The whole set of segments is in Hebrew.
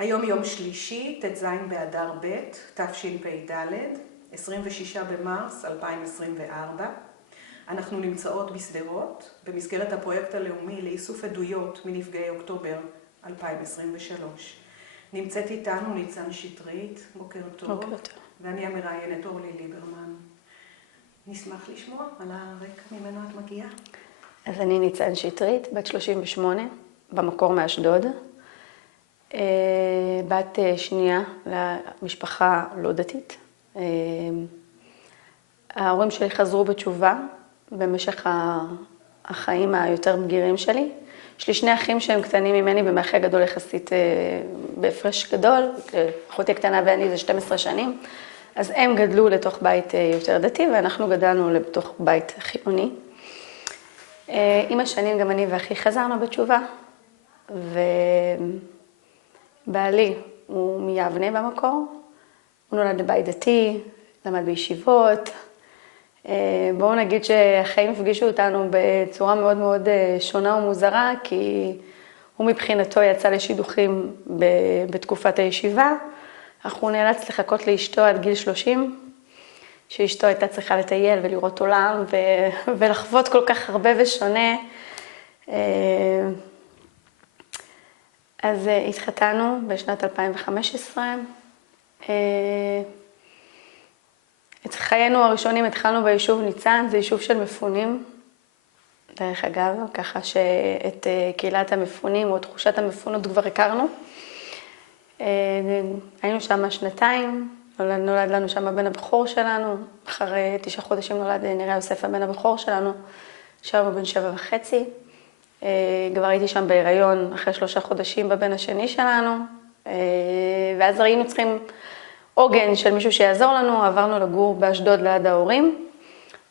היום יום שלישי, ט"ז באדר ב', תשפ"ד, 26 במרס 2024. אנחנו נמצאות בשדרות, במסגרת הפרויקט הלאומי לאיסוף עדויות מנפגעי אוקטובר 2023. נמצאת איתנו ניצן שטרית, בוקר טוב. בוקר טוב. ואני המראיינת אורלי ליברמן. נשמח לשמוע על הרקע ממנו את מגיעה. אז אני ניצן שטרית, בת 38, במקור מאשדוד. בת שנייה למשפחה לא דתית. ההורים שלי חזרו בתשובה במשך החיים היותר בגירים שלי. יש לי שני אחים שהם קטנים ממני, במאחי הגדול יחסית בהפרש גדול. אחותי הקטנה ואני זה 12 שנים. אז הם גדלו לתוך בית יותר דתי, ואנחנו גדלנו לתוך בית חילוני. עם השנים גם אני ואחי חזרנו בתשובה, ובעלי הוא מיבנה במקור, הוא נולד לבית דתי, למד בישיבות. בואו נגיד שהחיים הפגישו אותנו בצורה מאוד מאוד שונה ומוזרה, כי הוא מבחינתו יצא לשידוכים בתקופת הישיבה, אך הוא נאלץ לחכות לאשתו עד גיל 30, שאשתו הייתה צריכה לטייל ולראות עולם ולחוות כל כך הרבה ושונה. אז התחתנו בשנת 2015. את חיינו הראשונים התחלנו ביישוב ניצן, זה יישוב של מפונים, דרך אגב, ככה שאת קהילת המפונים או תחושת המפונות כבר הכרנו. היינו שם שנתיים, נולד לנו שם הבן הבכור שלנו, אחרי 9 חודשים נולד נריה יוסף הבן הבכור שלנו, שם הוא בן 7.5. כבר הייתי שם בהיריון אחרי 3 חודשים בבן השני שלנו, ואז היינו צריכים עוגן של מישהו שיעזור לנו, עברנו לגור באשדוד ליד ההורים,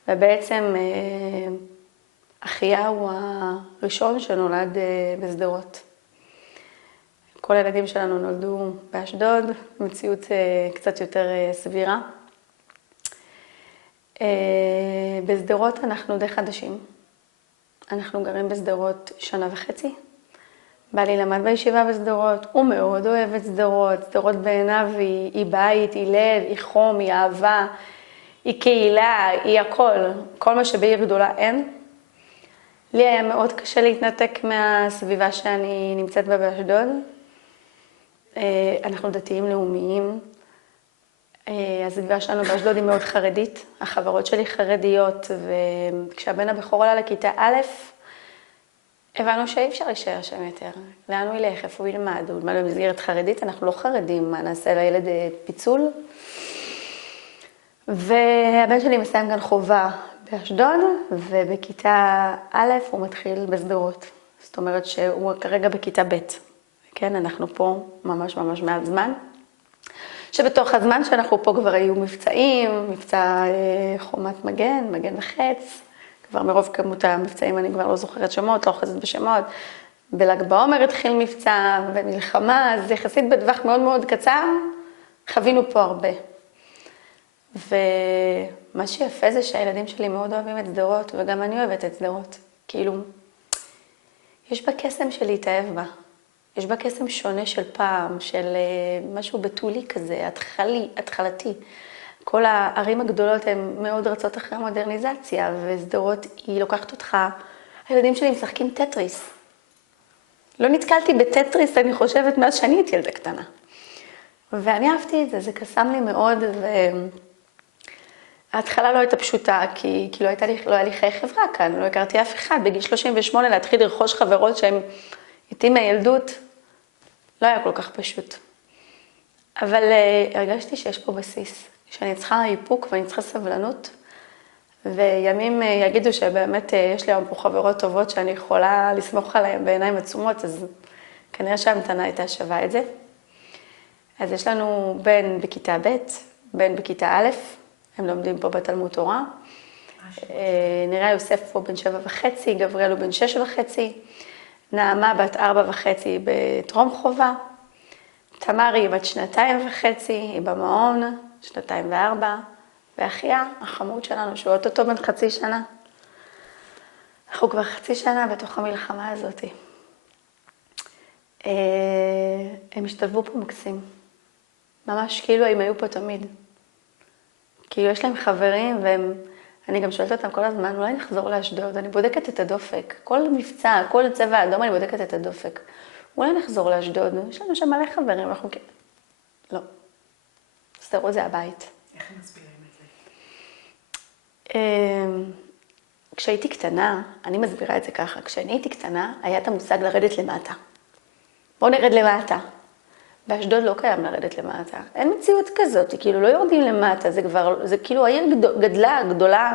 ובעצם אחיה הוא הראשון שנולד בשדרות. כל הילדים שלנו נולדו באשדוד, במציאות קצת יותר סבירה. בשדרות אנחנו די חדשים. אנחנו גרים בשדרות 1.5 שנה. בעלי למד בישיבה בשדרות, הוא מאוד אוהב את שדרות. שדרות בעיניו היא בית, היא לב, היא חום, היא אהבה, היא קהילה, היא הכל. כל מה שבעיר גדולה אין. לי היה מאוד קשה להתנתק מהסביבה שאני נמצאת בה באשדוד. אנחנו דתיים לאומיים. הסביבה שלנו באשדוד היא מאוד חרדית. החברות שלי חרדיות, וכשהבן הבכור עלה לכיתה א', הבנו שאי אפשר להישאר שם יותר. לאן הוא ילך? איפה הוא ילמד? הוא ילמד במסגרת חרדית? אנחנו לא חרדים. מה נעשה לילד פיצול? והבן שלי מסיים גן חובה באשדוד, ובכיתה א' הוא מתחיל בשדרות. זאת אומרת שהוא כרגע בכיתה ב'. כן, אנחנו פה ממש מעט זמן. שבתוך הזמן שאנחנו פה כבר היו מבצעים, מבצע חומת מגן, מגן וחץ. כבר מרוב כמות המבצעים אני כבר לא זוכרת שמות, לא אוחזת בשמות. בל"ג בעומר התחיל מבצע ומלחמה, אז יחסית בטווח מאוד מאוד קצר, חווינו פה הרבה. ומה שיפה זה שהילדים שלי מאוד אוהבים את שדרות, וגם אני אוהבת את שדרות. כאילו, יש בה קסם של להתאהב בה. יש בה קסם שונה של פעם, של משהו בתולי כזה, התחלתי. כל הערים הגדולות הן מאוד רצות אחרי מודרניזציה, ושדרות היא לוקחת אותך. הילדים שלי משחקים טטריס. לא נתקלתי בטטריס, אני חושבת, מאז שאני הייתי ילדה קטנה. ואני אהבתי את זה, זה קסם לי מאוד, ההתחלה לא הייתה פשוטה, כי לא היה לי חיי חברה כאן, לא הכרתי אף אחד. בגיל 38 להתחיל לרכוש חברות שהן איתי מהילדות, לא היה כל כך פשוט. אבל הרגשתי שיש פה בסיס, שאני צריכה איפוק ואני צריכה סבלנות, וימים יגידו שבאמת יש לי היום פה חברות טובות שאני יכולה לסמוך עליהן בעיניים עצומות, אז כנראה שההמתנה הייתה שווה את זה. אז יש לנו בן בכיתה ב', בן בכיתה א', הם לומדים פה בתלמוד תורה. נריה יוסף פה בן 7.5, גבריאל הוא בן 6.5, נעמה בת 4.5 בטרום חובה, תמרי בת 2.5, היא במעון, 2 ו4, ואחיה, החמוד שלנו, שהוא אותו בן 0.5 שנה. אנחנו כבר 0.5 שנה בתוך המלחמה הזאת. הם השתלבו פה מקסים. ממש כאילו הם היו פה תמיד. כאילו יש להם חברים אני גם שואלת אותם כל הזמן, אולי נחזור לאשדוד, אני בודקת את הדופק. כל מבצע, כל צבע אדום, אני בודקת את הדופק. אולי נחזור לאשדוד, יש לנו שם מלא חברים, אנחנו כאילו... לא. שדרות זה הבית. איך הם מסבירים את זה? כשהייתי קטנה, אני מסבירה את זה ככה, כשאני הייתי קטנה, היה את המושג לרדת למטה. בואו נרד למטה. באשדוד לא קיים לרדת למטה. אין מציאות כזאת, כאילו לא יורדים למטה, זה כאילו העיר גדלה, גדולה.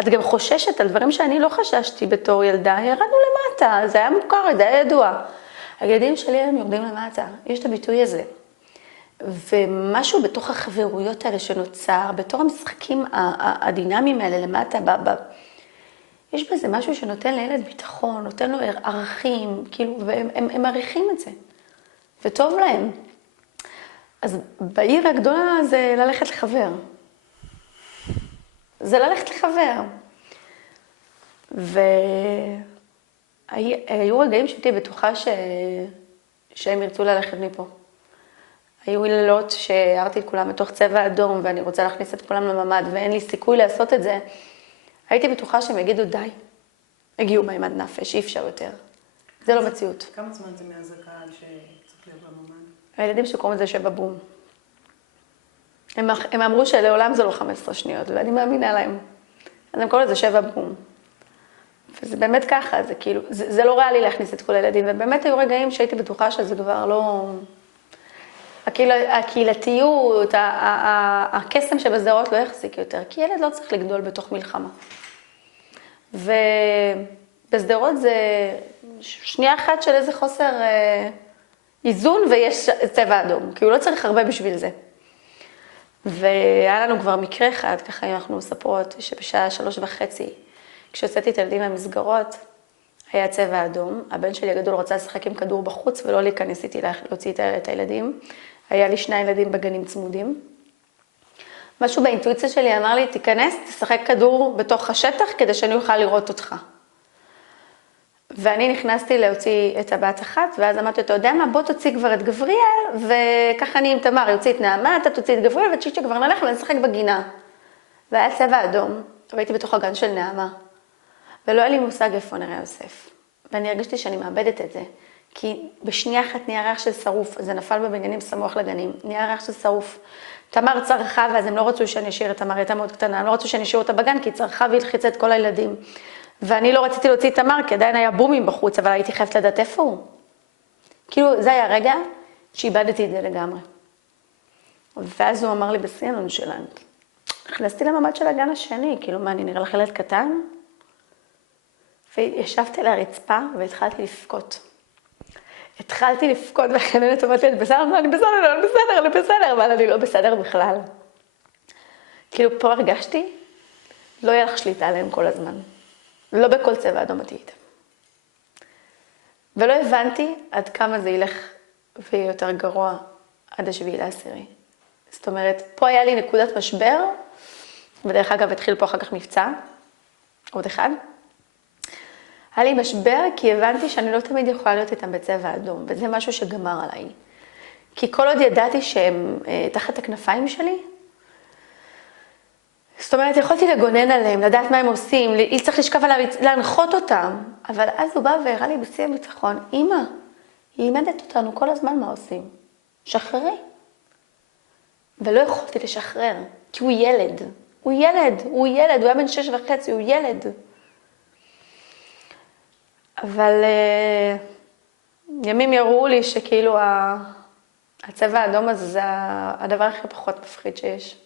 את גם חוששת על דברים שאני לא חששתי בתור ילדה, ירדנו למטה, זה היה מוכר, זה היה ידוע. הילדים שלי הם יורדים למטה, יש את הביטוי הזה. ומשהו בתוך החברויות האלה שנוצר, בתור המשחקים הדינמיים האלה למטה, יש בזה משהו שנותן לילד ביטחון, נותן לו ערכים, כאילו, והם מעריכים את זה. וטוב להם. אז בעיר הגדולה זה ללכת לחבר. זה ללכת לחבר. והיו רגעים שהייתי בטוחה שהם ירצו ללכת מפה. היו לילות שהערתי את כולם בתוך צבע אדום, ואני רוצה להכניס את כולם לממד, ואין לי סיכוי לעשות את זה. הייתי בטוחה שהם יגידו די. הגיעו מימד נפש, אי אפשר יותר. זה לא מציאות. כמה זמן זה מאז הקהל שצריך להיות בממד? הילדים שקוראים לזה 7 בום. הם אמרו שלעולם זה לא 15 שניות, ואני מאמינה להם. אז הם קוראים לזה 7 בום. וזה באמת ככה, זה כאילו, זה לא ריאלי להכניס את כל הילדים, ובאמת היו רגעים שהייתי בטוחה שזה כבר לא... הקהילתיות, הקסם שבשדרות לא יחזיק יותר, כי ילד לא צריך לגדול בתוך מלחמה. ובשדרות זה שנייה אחת של איזה חוסר איזון ויש צבע אדום, כי הוא לא צריך הרבה בשביל זה. והיה לנו כבר מקרה אחד, ככה אנחנו מספרות, שבשעה 3:30, כשהוצאתי את הילדים מהמסגרות, היה צבע אדום. הבן שלי הגדול רצה לשחק עם כדור בחוץ ולא להיכנס איתי להוציא את הילדים. היה לי 2 ילדים בגנים צמודים. משהו באינטואיציה שלי אמר לי, תיכנס, תשחק כדור בתוך השטח כדי שאני אוכל לראות אותך. ואני נכנסתי להוציא את הבת אחת, ואז אמרתי, אתה יודע מה, בוא תוציא כבר את גבריאל, וככה אני עם תמר, יוציא את נעמה, אתה תוציא את גבריאל, וצ'יצ'ה כבר נלך ונשחק בגינה. והיה צבע אדום, והייתי בתוך הגן של נעמה. ולא היה לי מושג איפה נראה יוסף. ואני הרגשתי שאני מאבדת את זה. כי בשנייה אחת נהיה ריח של שרוף, זה נפל בבניינים סמוך לגנים, נהיה ריח של שרוף. תמר צרחה, ואז הם לא רצו שאני אשאיר את תמר, הייתה מאוד קטנה, הם לא רצו שאני אשאיר אותה בגן, כי היא צרחה והלחיצה את כל הילדים. ואני לא רציתי להוציא את תמר, כי עדיין היה בומים בחוץ, אבל הייתי חייבת לדעת איפה הוא. כאילו, זה היה רגע שאיבדתי את זה לגמרי. ואז הוא אמר לי בשיא הנונשלנט, נכנסתי לממד של הגן השני, כאילו, מה, אני נראה לך ילד קטן? וישבתי על הרצפה והתחלתי לבכות. התחלתי לבכות, והחננת אומרת לי, אני בסדר, אבל אני לא בסדר בכלל. כאילו, פה הרגשתי, לא יהיה לך שליטה עליהם כל הזמן. לא בכל צבע אדום אותי איתם. ולא הבנתי עד כמה זה ילך ויהיה יותר גרוע עד 7/10. זאת אומרת, פה היה לי נקודת משבר, ודרך אגב התחיל פה אחר כך מבצע, עוד אחד. היה לי משבר כי הבנתי שאני לא תמיד יכולה להיות איתם בצבע אדום, וזה משהו שגמר עליי. כי כל עוד ידעתי שהם תחת הכנפיים שלי, זאת אומרת, יכולתי לגונן עליהם, לדעת מה הם עושים, צריך לשכב עליו, להנחות אותם. אבל אז הוא בא והראה לי בשיא הביטחון, אמא, היא לימדת אותנו כל הזמן מה עושים. שחררי. ולא יכולתי לשחרר, כי הוא ילד. הוא היה בן 6.5, הוא ילד. אבל ימים יראו לי שכאילו הצבע האדום הזה זה הדבר הכי פחות מפחיד שיש.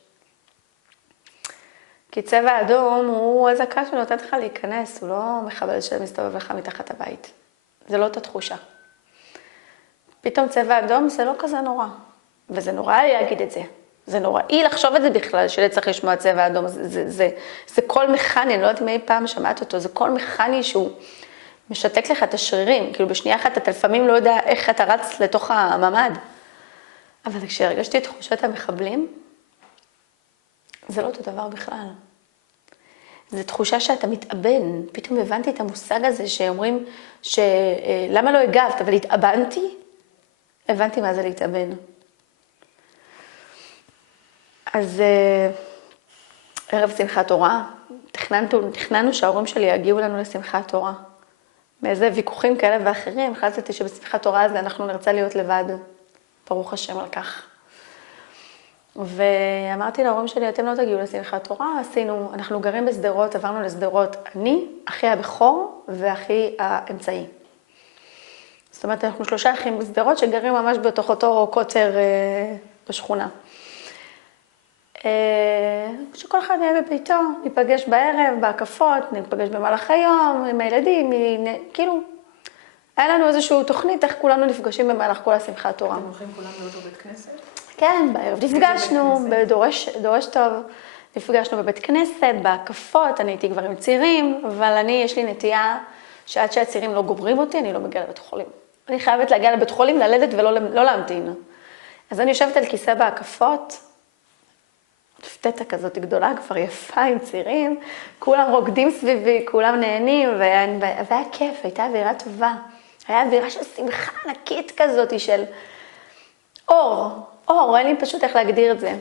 כי צבע אדום הוא הזקה שנותנת לך להיכנס, הוא לא מחבל שמסתובב לך מתחת הבית. זה לא אותה תחושה. פתאום צבע אדום זה לא כזה נורא. וזה נורא לי להגיד את זה. זה נוראי לחשוב את זה בכלל, שלא צריך לשמוע צבע אדום. זה קול מכני, אני לא יודעת אם אי פעם שמעת אותו, זה קול מכני שהוא משתק לך את השרירים. כאילו בשנייה אחת אתה לפעמים לא יודע איך אתה רץ לתוך הממד. אבל כשהרגשתי את תחושת המחבלים, זה לא אותו דבר בכלל. זו תחושה שאתה מתאבן. פתאום הבנתי את המושג הזה שאומרים למה לא הגבת, אבל התאבנתי? הבנתי מה זה להתאבן. אז ערב שמחת תורה, תכננו שההורים שלי יגיעו לנו לשמחת תורה. מאיזה ויכוחים כאלה ואחרים, החלטתי שבשמחת תורה הזה אנחנו נרצה להיות לבד. ברוך השם על כך. ואמרתי להורים שלי, אתם לא תגיעו לשמחת תורה, אנחנו גרים בסדרות, עברנו לסדרות, אני, אחי הבכור ואחי האמצעי. זאת אומרת, אנחנו 3 אחים בסדרות שגרים ממש בתוך אותו קוטר בשכונה. שכל אחד יהיה בביתו, ניפגש בערב, בהקפות, ניפגש במהלך היום, עם הילדים, כאילו, היה לנו איזושהי תוכנית איך כולנו נפגשים במהלך כל השמחת תורה. אתם הולכים כולם לאותו בית כנסת? כן, בערב נפגשנו, בדורש טוב, נפגשנו בבית כנסת, בהקפות, אני הייתי כבר עם צירים, אבל יש לי נטייה שעד שהצירים לא גומרים אותי, אני לא מגיעה לבית חולים. אני חייבת להגיע לבית חולים, ללדת ולא להמתין. אז אני יושבת על כיסא בהקפות, פתטה כזאת גדולה, כבר יפה עם צירים, כולם רוקדים סביבי, כולם נהנים, והיה כיף, הייתה אווירה טובה. היה אווירה של שמחה ענקית כזאת, של אור, אין לי פשוט איך להגדיר את זה.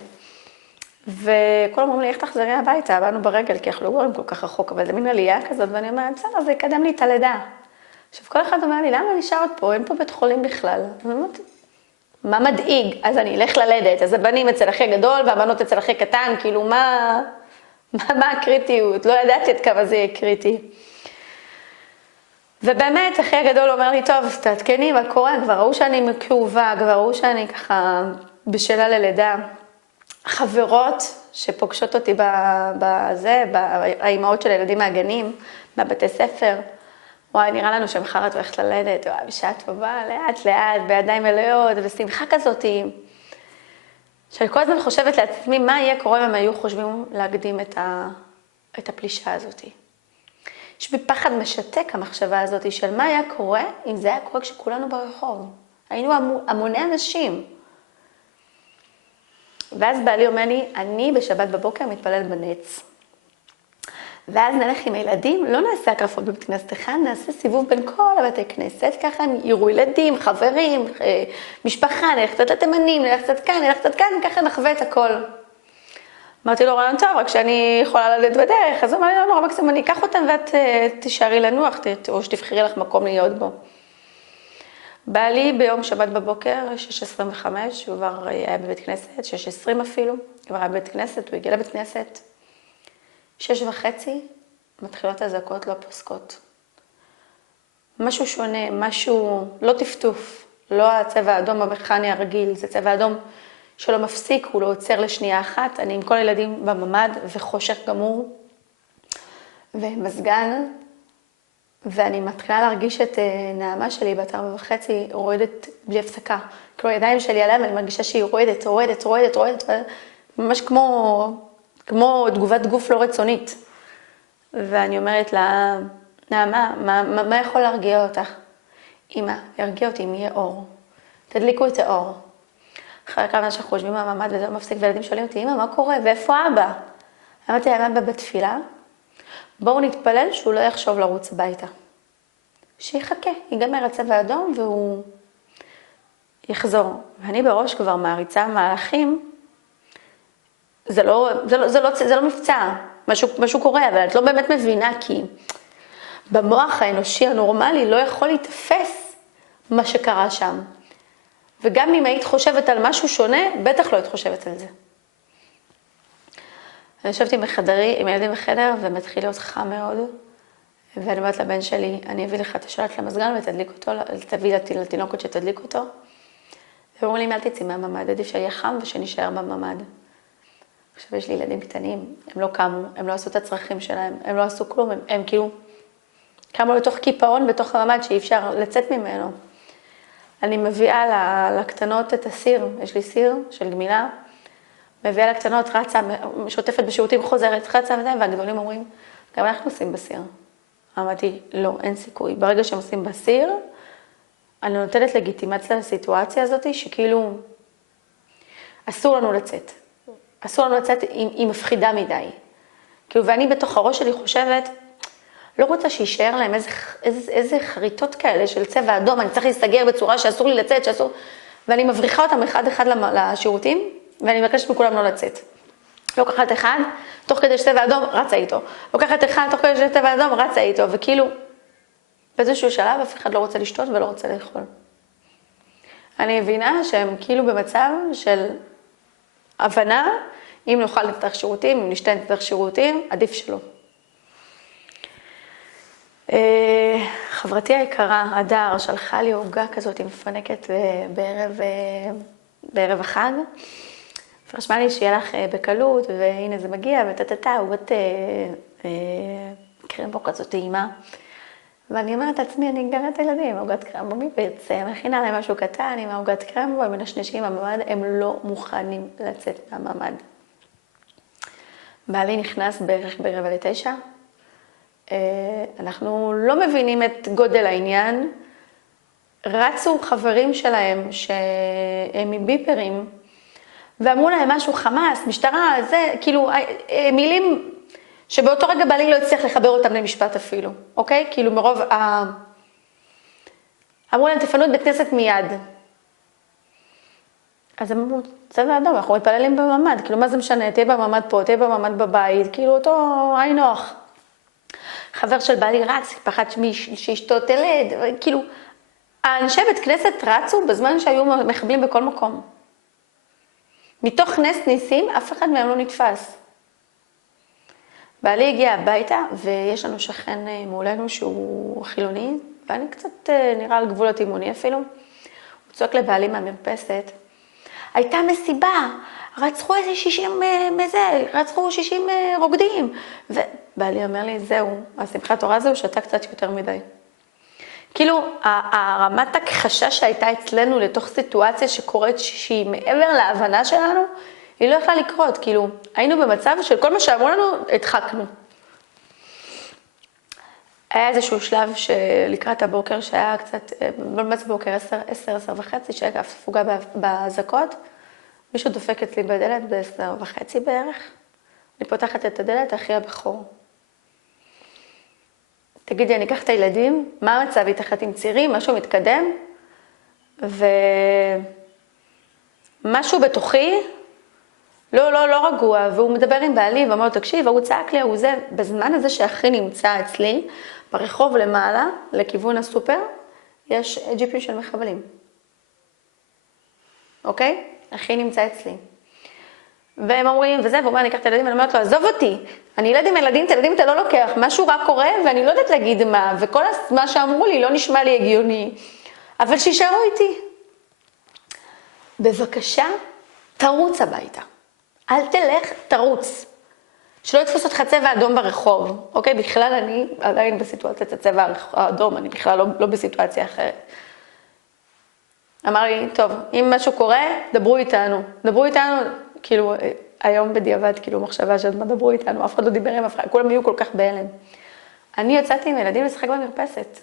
וכולם אומרים לי, איך תחזרי הביתה? באנו ברגל, כי אנחנו לא גורים כל כך רחוק, אבל זה מין עלייה כזאת, ואני אומרת, בסדר, זה יקדם לי את הלידה. עכשיו, כל אחד אומר לי, למה נשארת פה? אין פה בית חולים בכלל. ואני אומרת, מה מדאיג? אז אני אלך ללדת, אז הבנים אצל הכי גדול, והבנות אצל הכי קטן, כאילו, מה הקריטיות? לא ידעתי עד כמה זה יהיה קריטי. ובאמת, הכי הגדול אומר לי, טוב, תעדכני מה קורה, כבר ראו שאני כאובה, כבר ראו שאני ככה בשלה ללידה. חברות שפוגשות אותי האימהות של הילדים מהגנים, מהבתי ספר, וואי, נראה לנו שמחר את הולכת ללדת, וואי, בשעה טובה, לאט, בידיים מלאות, ושמחה כזאת. שאני כל הזמן חושבת לעצמי, מה יהיה קורה אם הם היו חושבים להקדים את הפלישה הזאת. יש בי פחד משתק המחשבה הזאת של מה היה קורה אם זה היה קורה כשכולנו ברחוב. היינו המוני אנשים. ואז בעלי אומר לי, אני בשבת בבוקר מתפללת בנץ. ואז נלך עם הילדים, לא נעשה הקרפות בבית כנסת אחד, נעשה סיבוב בין כל הבתי כנסת, ככה הם יראו ילדים, חברים, משפחה, נלך קצת לתימנים, נלך קצת כאן, ככה נחווה את הכל. אמרתי לו, רעיון טוב, רק שאני יכולה ללדת בדרך, אז הוא אמר לי, לא נורא, מקסימום אני אקח אותם ואת תישארי לנוח, או שתבחרי לך מקום להיות בו. בעלי ביום שבת בבוקר, 6:25, הוא כבר היה בבית כנסת, 6:20 אפילו, כבר היה בבית כנסת, הוא הגיע לבית כנסת. 6:30, מתחילות הזעקות לא פוסקות. משהו שונה, משהו לא טפטוף, לא הצבע האדום המכני הרגיל, זה צבע אדום שלא מפסיק, הוא לא עוצר לשנייה אחת. אני עם כל הילדים בממד וחושך גמור ומזגן, ואני מתחילה להרגיש את נעמה שלי בת 4.5 רועדת בלי הפסקה. כאילו הידיים שלי עליהם, אני מרגישה שהיא רועדת, ממש כמו תגובת גוף לא רצונית. ואני אומרת לה, נעמה, מה יכול להרגיע אותך? אמא, ירגיע אותי אם יהיה אור. תדליקו את האור. אחרי כמה שאנחנו חושבים בממד וזה לא מפסיק, וילדים שואלים אותי, אמא, מה קורה? ואיפה אבא? אמרתי להם, אבא בתפילה, בואו נתפלל שהוא לא יחשוב לרוץ הביתה. שיחכה, ייגמר הצבע האדום והוא יחזור. ואני בראש כבר מעריצה מהלכים, זה לא מבצע, משהו קורה, אבל את לא באמת מבינה, כי במוח האנושי הנורמלי לא יכול להתאפס מה שקרה שם. וגם אם היית חושבת על משהו שונה, בטח לא היית חושבת על זה. אני יושבת עם ילדים בחדר, ומתחיל להיות חם מאוד, ואני אומרת לבן שלי, אני אביא לך את השלט למזגן ותדליק אותו, תביא לתינוקות שתדליק אותו. ואומרים לי, אל תצאי מהממד, עדיף שיהיה חם ושנשאר בממד. עכשיו יש לי ילדים קטנים, הם לא קמו, הם לא עשו את הצרכים שלהם, הם לא עשו כלום, הם כאילו קמו לתוך קיפאון בתוך הממד שאי אפשר לצאת ממנו. אני מביאה לקטנות את הסיר, יש לי סיר של גמילה, מביאה לקטנות, רצה, שוטפת בשירותים, חוזרת, רצה וזה, והגדולים אומרים, גם אנחנו עושים בסיר. אמרתי, לא, אין סיכוי. ברגע שהם עושים בסיר, אני נותנת לגיטימציה לסיטואציה הזאת, שכאילו אסור לנו לצאת. אסור לנו לצאת, היא מפחידה מדי. כאילו, ואני בתוך הראש שלי חושבת, לא רוצה שישאר להם איזה חריטות כאלה של צבע אדום, אני צריך להסתגר בצורה שאסור לי לצאת, שאסור... ואני מבריחה אותם אחד אחד לשירותים, ואני מבקשת מכולם לא לצאת. לוקחת אחד, תוך כדי שצבע אדום, רצה איתו. לוקחת אחד, תוך כדי שצבע אדום, רצה איתו, וכאילו, באיזשהו שלב אף אחד לא רוצה לשתות ולא רוצה לאכול. אני מבינה שהם כאילו במצב של הבנה, אם נוכל לפתח שירותים, אם נשתה לפתח שירותים, עדיף שלא. חברתי היקרה, הדר, שלחה לי עוגה כזאת מפנקת בערב החג. ורשמה לי שיהיה לך בקלות, והנה זה מגיע, וטטטה, עוגת קרמבו כזאת טעימה. ואני אומרת לעצמי, אני אגדל את הילדים, עוגת קרמבו מבית, מכינה להם משהו קטן עם העוגת קרמבו, הם מנשנשים בממד, הם לא מוכנים לצאת מהממד. בעלי נכנס בערך ב8:45. אנחנו לא מבינים את גודל העניין. רצו חברים שלהם שהם מביפרים, ואמרו להם משהו חמאס, משטרה, זה, כאילו, מילים שבאותו רגע בעלי לא הצליח לחבר אותם למשפט אפילו, אוקיי? כאילו מרוב אמרו להם, תפנו את בית כנסת מיד. אז הם אמרו, צבע אדום, אנחנו מתפללים בממד, כאילו מה זה משנה, תהיה בממד פה, תהיה בממד בבית, כאילו אותו היי נוח. חבר של בעלי רץ, פחד שאשתו תלד, כאילו, האנשי בית כנסת רצו בזמן שהיו מחבלים בכל מקום. מתוך נס ניסים, אף אחד מהם לא נתפס. בעלי הגיע הביתה, ויש לנו שכן מולנו שהוא חילוני, ואני קצת נראה על גבול התימוני אפילו. הוא צועק לבעלי מהמרפסת, הייתה מסיבה, רצחו איזה 60 רוקדים. ובעלי אומר לי, זהו, השמחת תורה זהו, שאתה קצת יותר מדי. כאילו, הרמת הכחשה שהייתה אצלנו לתוך סיטואציה שקורית שהיא מעבר להבנה שלנו, היא לא יכלה לקרות. כאילו, היינו במצב של כל מה שאמרו לנו, הדחקנו. היה איזשהו שלב שלקראת הבוקר, שהיה קצת, במץ בוקר 10:30, שהיה הפוגה בהזקות, מישהו דופק אצלי בדלת ב10:30 בערך. אני פותחת את הדלת, אחי הבכור. תגידי, אני אקח את הילדים, מה המצב איתך? עם צירים, משהו מתקדם, ומשהו בתוכי, לא רגוע, והוא מדבר עם בעלי, ואומר לו, תקשיב, הוא צעק לי, הוא זה, בזמן הזה שאחי נמצא אצלי, ברחוב למעלה, לכיוון הסופר, יש ג'יפים של מחבלים. אוקיי? אחי נמצא אצלי. והם אומרים, וזה, והוא אומר, אני אקח את הילדים, ואני אומרת לו, עזוב אותי, אני ילד עם ילדים, את הילדים אתה לא לוקח, משהו רק קורה, ואני לא יודעת להגיד מה, וכל מה שאמרו לי לא נשמע לי הגיוני, אבל שישארו איתי. בבקשה, תרוץ הביתה. אל תלך, תרוץ. שלא יתפוס אותך צבע אדום ברחוב, אוקיי? בכלל אני עדיין בסיטואציית הצבע האדום, אני בכלל לא בסיטואציה אחרת. אמר לי, טוב, אם משהו קורה, דברו איתנו, כאילו, היום בדיעבד, כאילו, מחשבה שעוד מה דברו איתנו, אף אחד לא דיבר עם אף אחד, כולם יהיו כל כך בהלם. אני יצאתי עם ילדים לשחק במרפסת.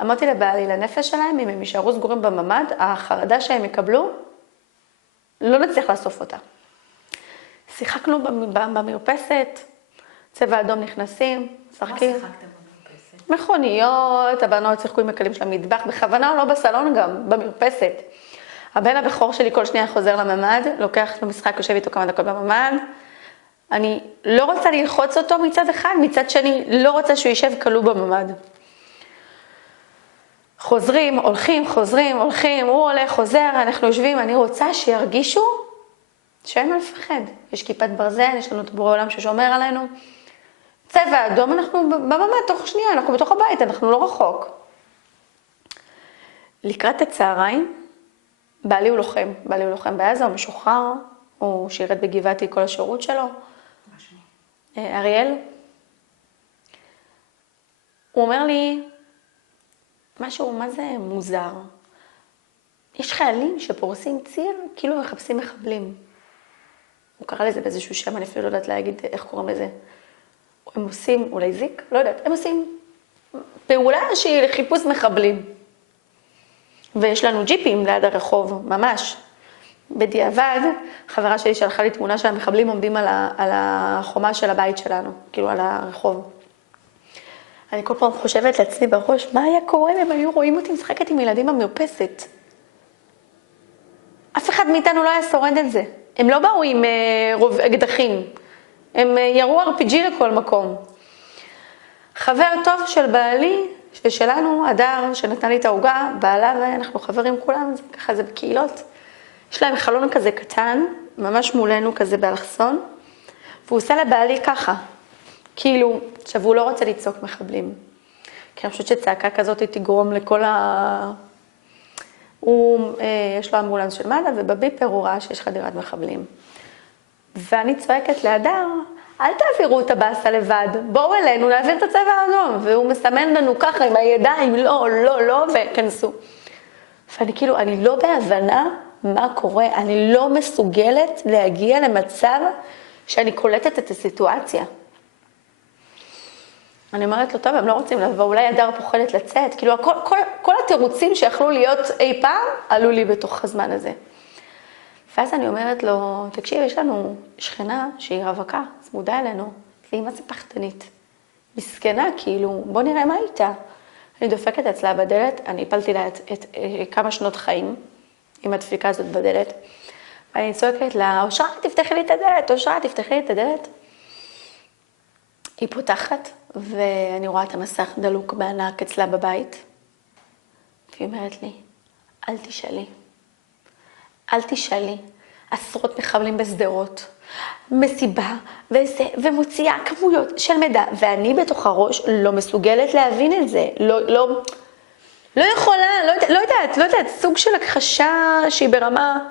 אמרתי לבעלי, לנפש שלהם, אם הם יישארו סגורים בממד, החרדה שהם יקבלו, לא נצליח לאסוף אותה. שיחקנו במרפסת, צבע אדום נכנסים, שחקים. מה שיחקתם במרפסת? מכוניות, הבנות שיחקו עם הכלים של המטבח, בכוונה או לא בסלון גם, במרפסת. הבן הבכור שלי כל שנייה חוזר לממד, לוקח לו משחק, יושב איתו כמה דקות בממד. אני לא רוצה ללחוץ אותו מצד אחד, מצד שני לא רוצה שהוא יישב כלוא בממד. חוזרים, הולכים, הוא הולך, חוזר, אנחנו יושבים, אני רוצה שירגישו שאין מה לפחד. יש כיפת ברזל, יש לנו את בורא עולם ששומר עלינו. צבע אדום, אנחנו בממד תוך שנייה, אנחנו בתוך הבית, אנחנו לא רחוק. לקראת הצהריים, בעלי הוא לוחם בעזה, הוא משוחרר, הוא שירת בגבעתי כל השירות שלו. אריאל. הוא אומר לי, משהו, מה זה מוזר? יש חיילים שפורסים ציר, כאילו מחפשים מחבלים. הוא קרא לזה באיזשהו שם, אני אפילו לא יודעת להגיד איך קוראים לזה. הם עושים, אולי זיק? לא יודעת, הם עושים פעולה שהיא לחיפוש מחבלים. ויש לנו ג'יפים ליד הרחוב, ממש. בדיעבד, חברה שלי שלחה לי תמונה של המחבלים עומדים על החומה של הבית שלנו, כאילו על הרחוב. אני כל פעם חושבת לעצמי בראש, מה היה קורה אם הם היו רואים אותי משחקת עם ילדים במרפסת? אף אחד מאיתנו לא היה שורד את זה. הם לא באו עם אקדחים, הם ירו RPG לכל מקום. חבר טוב של בעלי ושלנו, הדר, שנתן לי את העוגה, בעלה ואנחנו חברים כולם, זה ככה זה בקהילות. יש להם חלון כזה קטן, ממש מולנו כזה באלכסון, והוא עושה לבעלי ככה, כאילו, עכשיו הוא לא רוצה לצעוק מחבלים. כי אני חושבת שצעקה כזאת תגרום לכל יש לו אמבולנס של מד"א, ובביפר הוא ראה שיש חדירת מחבלים. ואני צועקת להדר, אל תעבירו את הבאסה לבד, בואו אלינו להעביר את הצבע האדום. והוא מסמן לנו ככה עם הידיים, לא, לא, לא, וכנסו. ואני כאילו, אני לא בהבנה מה קורה, אני לא מסוגלת להגיע למצב שאני קולטת את הסיטואציה. אני אומרת לו, טוב, הם לא רוצים לבוא, אולי הדר פוחדת לצאת, כאילו, כל התירוצים שיכלו להיות אי פעם, עלו לי בתוך הזמן הזה. ואז אני אומרת לו, תקשיב, יש לנו שכנה שהיא רווקה, צמודה אלינו, והיא מה זה פחדנית. מסכנה, כאילו, בוא נראה מה איתה. אני דופקת אצלה בדלת, אני הפלתי לה את כמה שנות חיים, עם הדפיקה הזאת בדלת, ואני צועקת לה, אושרה, תפתחי לי את הדלת, אושרה, תפתחי לי את הדלת. היא פותחת, ואני רואה את המסך דלוק בענק אצלה בבית, והיא אומרת לי, אל תשאלי. אל תשאלי, עשרות מחבלים בסדרות, מסיבה, ומוציאה כמויות של מידע, ואני בתוך הראש לא מסוגלת להבין את זה, לא יכולה, לא יודעת, סוג של הכחשה שהיא ברמה,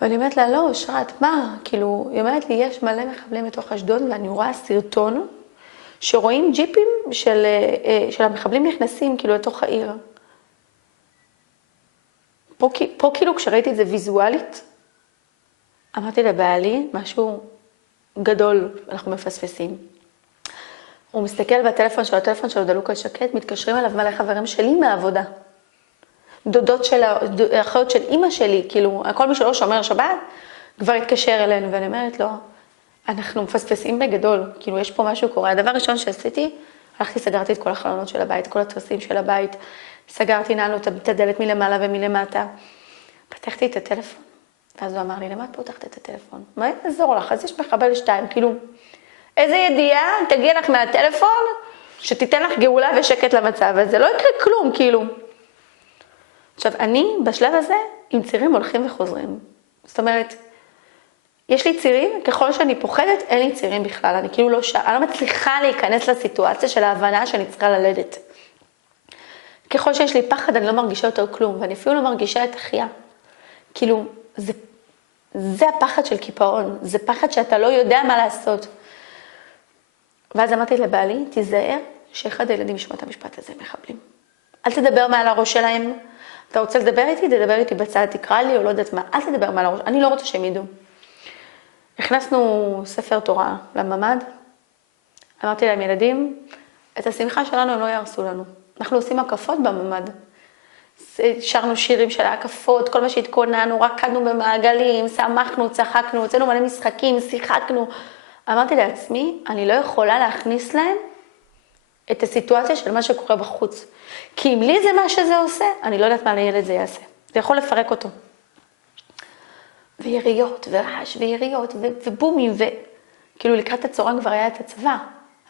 ואני אומרת לה, לא, אושרת, מה? כאילו, היא אומרת לי, יש מלא מחבלים בתוך אשדוד, ואני רואה סרטון, שרואים ג'יפים של המחבלים נכנסים, כאילו, לתוך העיר. פה כאילו כשראיתי את זה ויזואלית, אמרתי לבעלי משהו גדול, אנחנו מפספסים. הוא מסתכל בטלפון שלו, הטלפון שלו דלוק על שקט, מתקשרים אליו מלא חברים שלי מהעבודה. דודות של, האחיות של אמא שלי, כאילו, כל מי שלא שומר שבת, כבר התקשר אלינו, ואני אומרת לו, אנחנו מפספסים בגדול, כאילו, יש פה משהו קורה. הדבר הראשון שעשיתי, הלכתי, סגרתי את כל החלונות של הבית, כל התרסים של הבית, סגרתי, נענו את הדלת מלמעלה ומלמטה. פתחתי את הטלפון, ואז הוא אמר לי, למה את פותחת את הטלפון? מה יעזור לך? אז יש מחבל 2, כאילו, איזה ידיעה תגיע לך מהטלפון, שתיתן לך גאולה ושקט למצב הזה, לא יקרה כלום, כאילו. עכשיו, אני בשלב הזה עם צירים הולכים וחוזרים. זאת אומרת, יש לי צירים, ככל שאני פוחדת, אין לי צירים בכלל. אני כאילו אני לא מצליחה להיכנס לסיטואציה של ההבנה שאני צריכה ללדת. ככל שיש לי פחד, אני לא מרגישה יותר כלום, ואני אפילו לא מרגישה את החייה. כאילו, זה הפחד של קיפאון, זה פחד שאתה לא יודע מה לעשות. ואז אמרתי לבעלי, תיזהר שאחד הילדים ישמע את המשפט הזה, מחבלים. אל תדבר מעל הראש שלהם, אתה רוצה לדבר איתי, תדבר איתי בצד, תקרא לי או לא יודעת מה, אל תדבר מעל הראש, אני לא רוצה שהם ידעו. הכנסנו ספר תורה לממד, אמרתי להם, ילדים, את השמחה שלנו הם לא יהרסו לנו. אנחנו עושים הקפות בממד. שרנו שירים של ההקפות, כל מה שהתכוננו, רקדנו במעגלים, שמחנו, צחקנו, הוצאנו מלא משחקים, שיחקנו. אמרתי לעצמי, אני לא יכולה להכניס להם את הסיטואציה של מה שקורה בחוץ. כי אם לי זה מה שזה עושה, אני לא יודעת מה לילד זה יעשה. זה יכול לפרק אותו. ויריות, ורעש, ויריות, ובומים, כאילו לקראת הצהריים כבר היה את הצבא.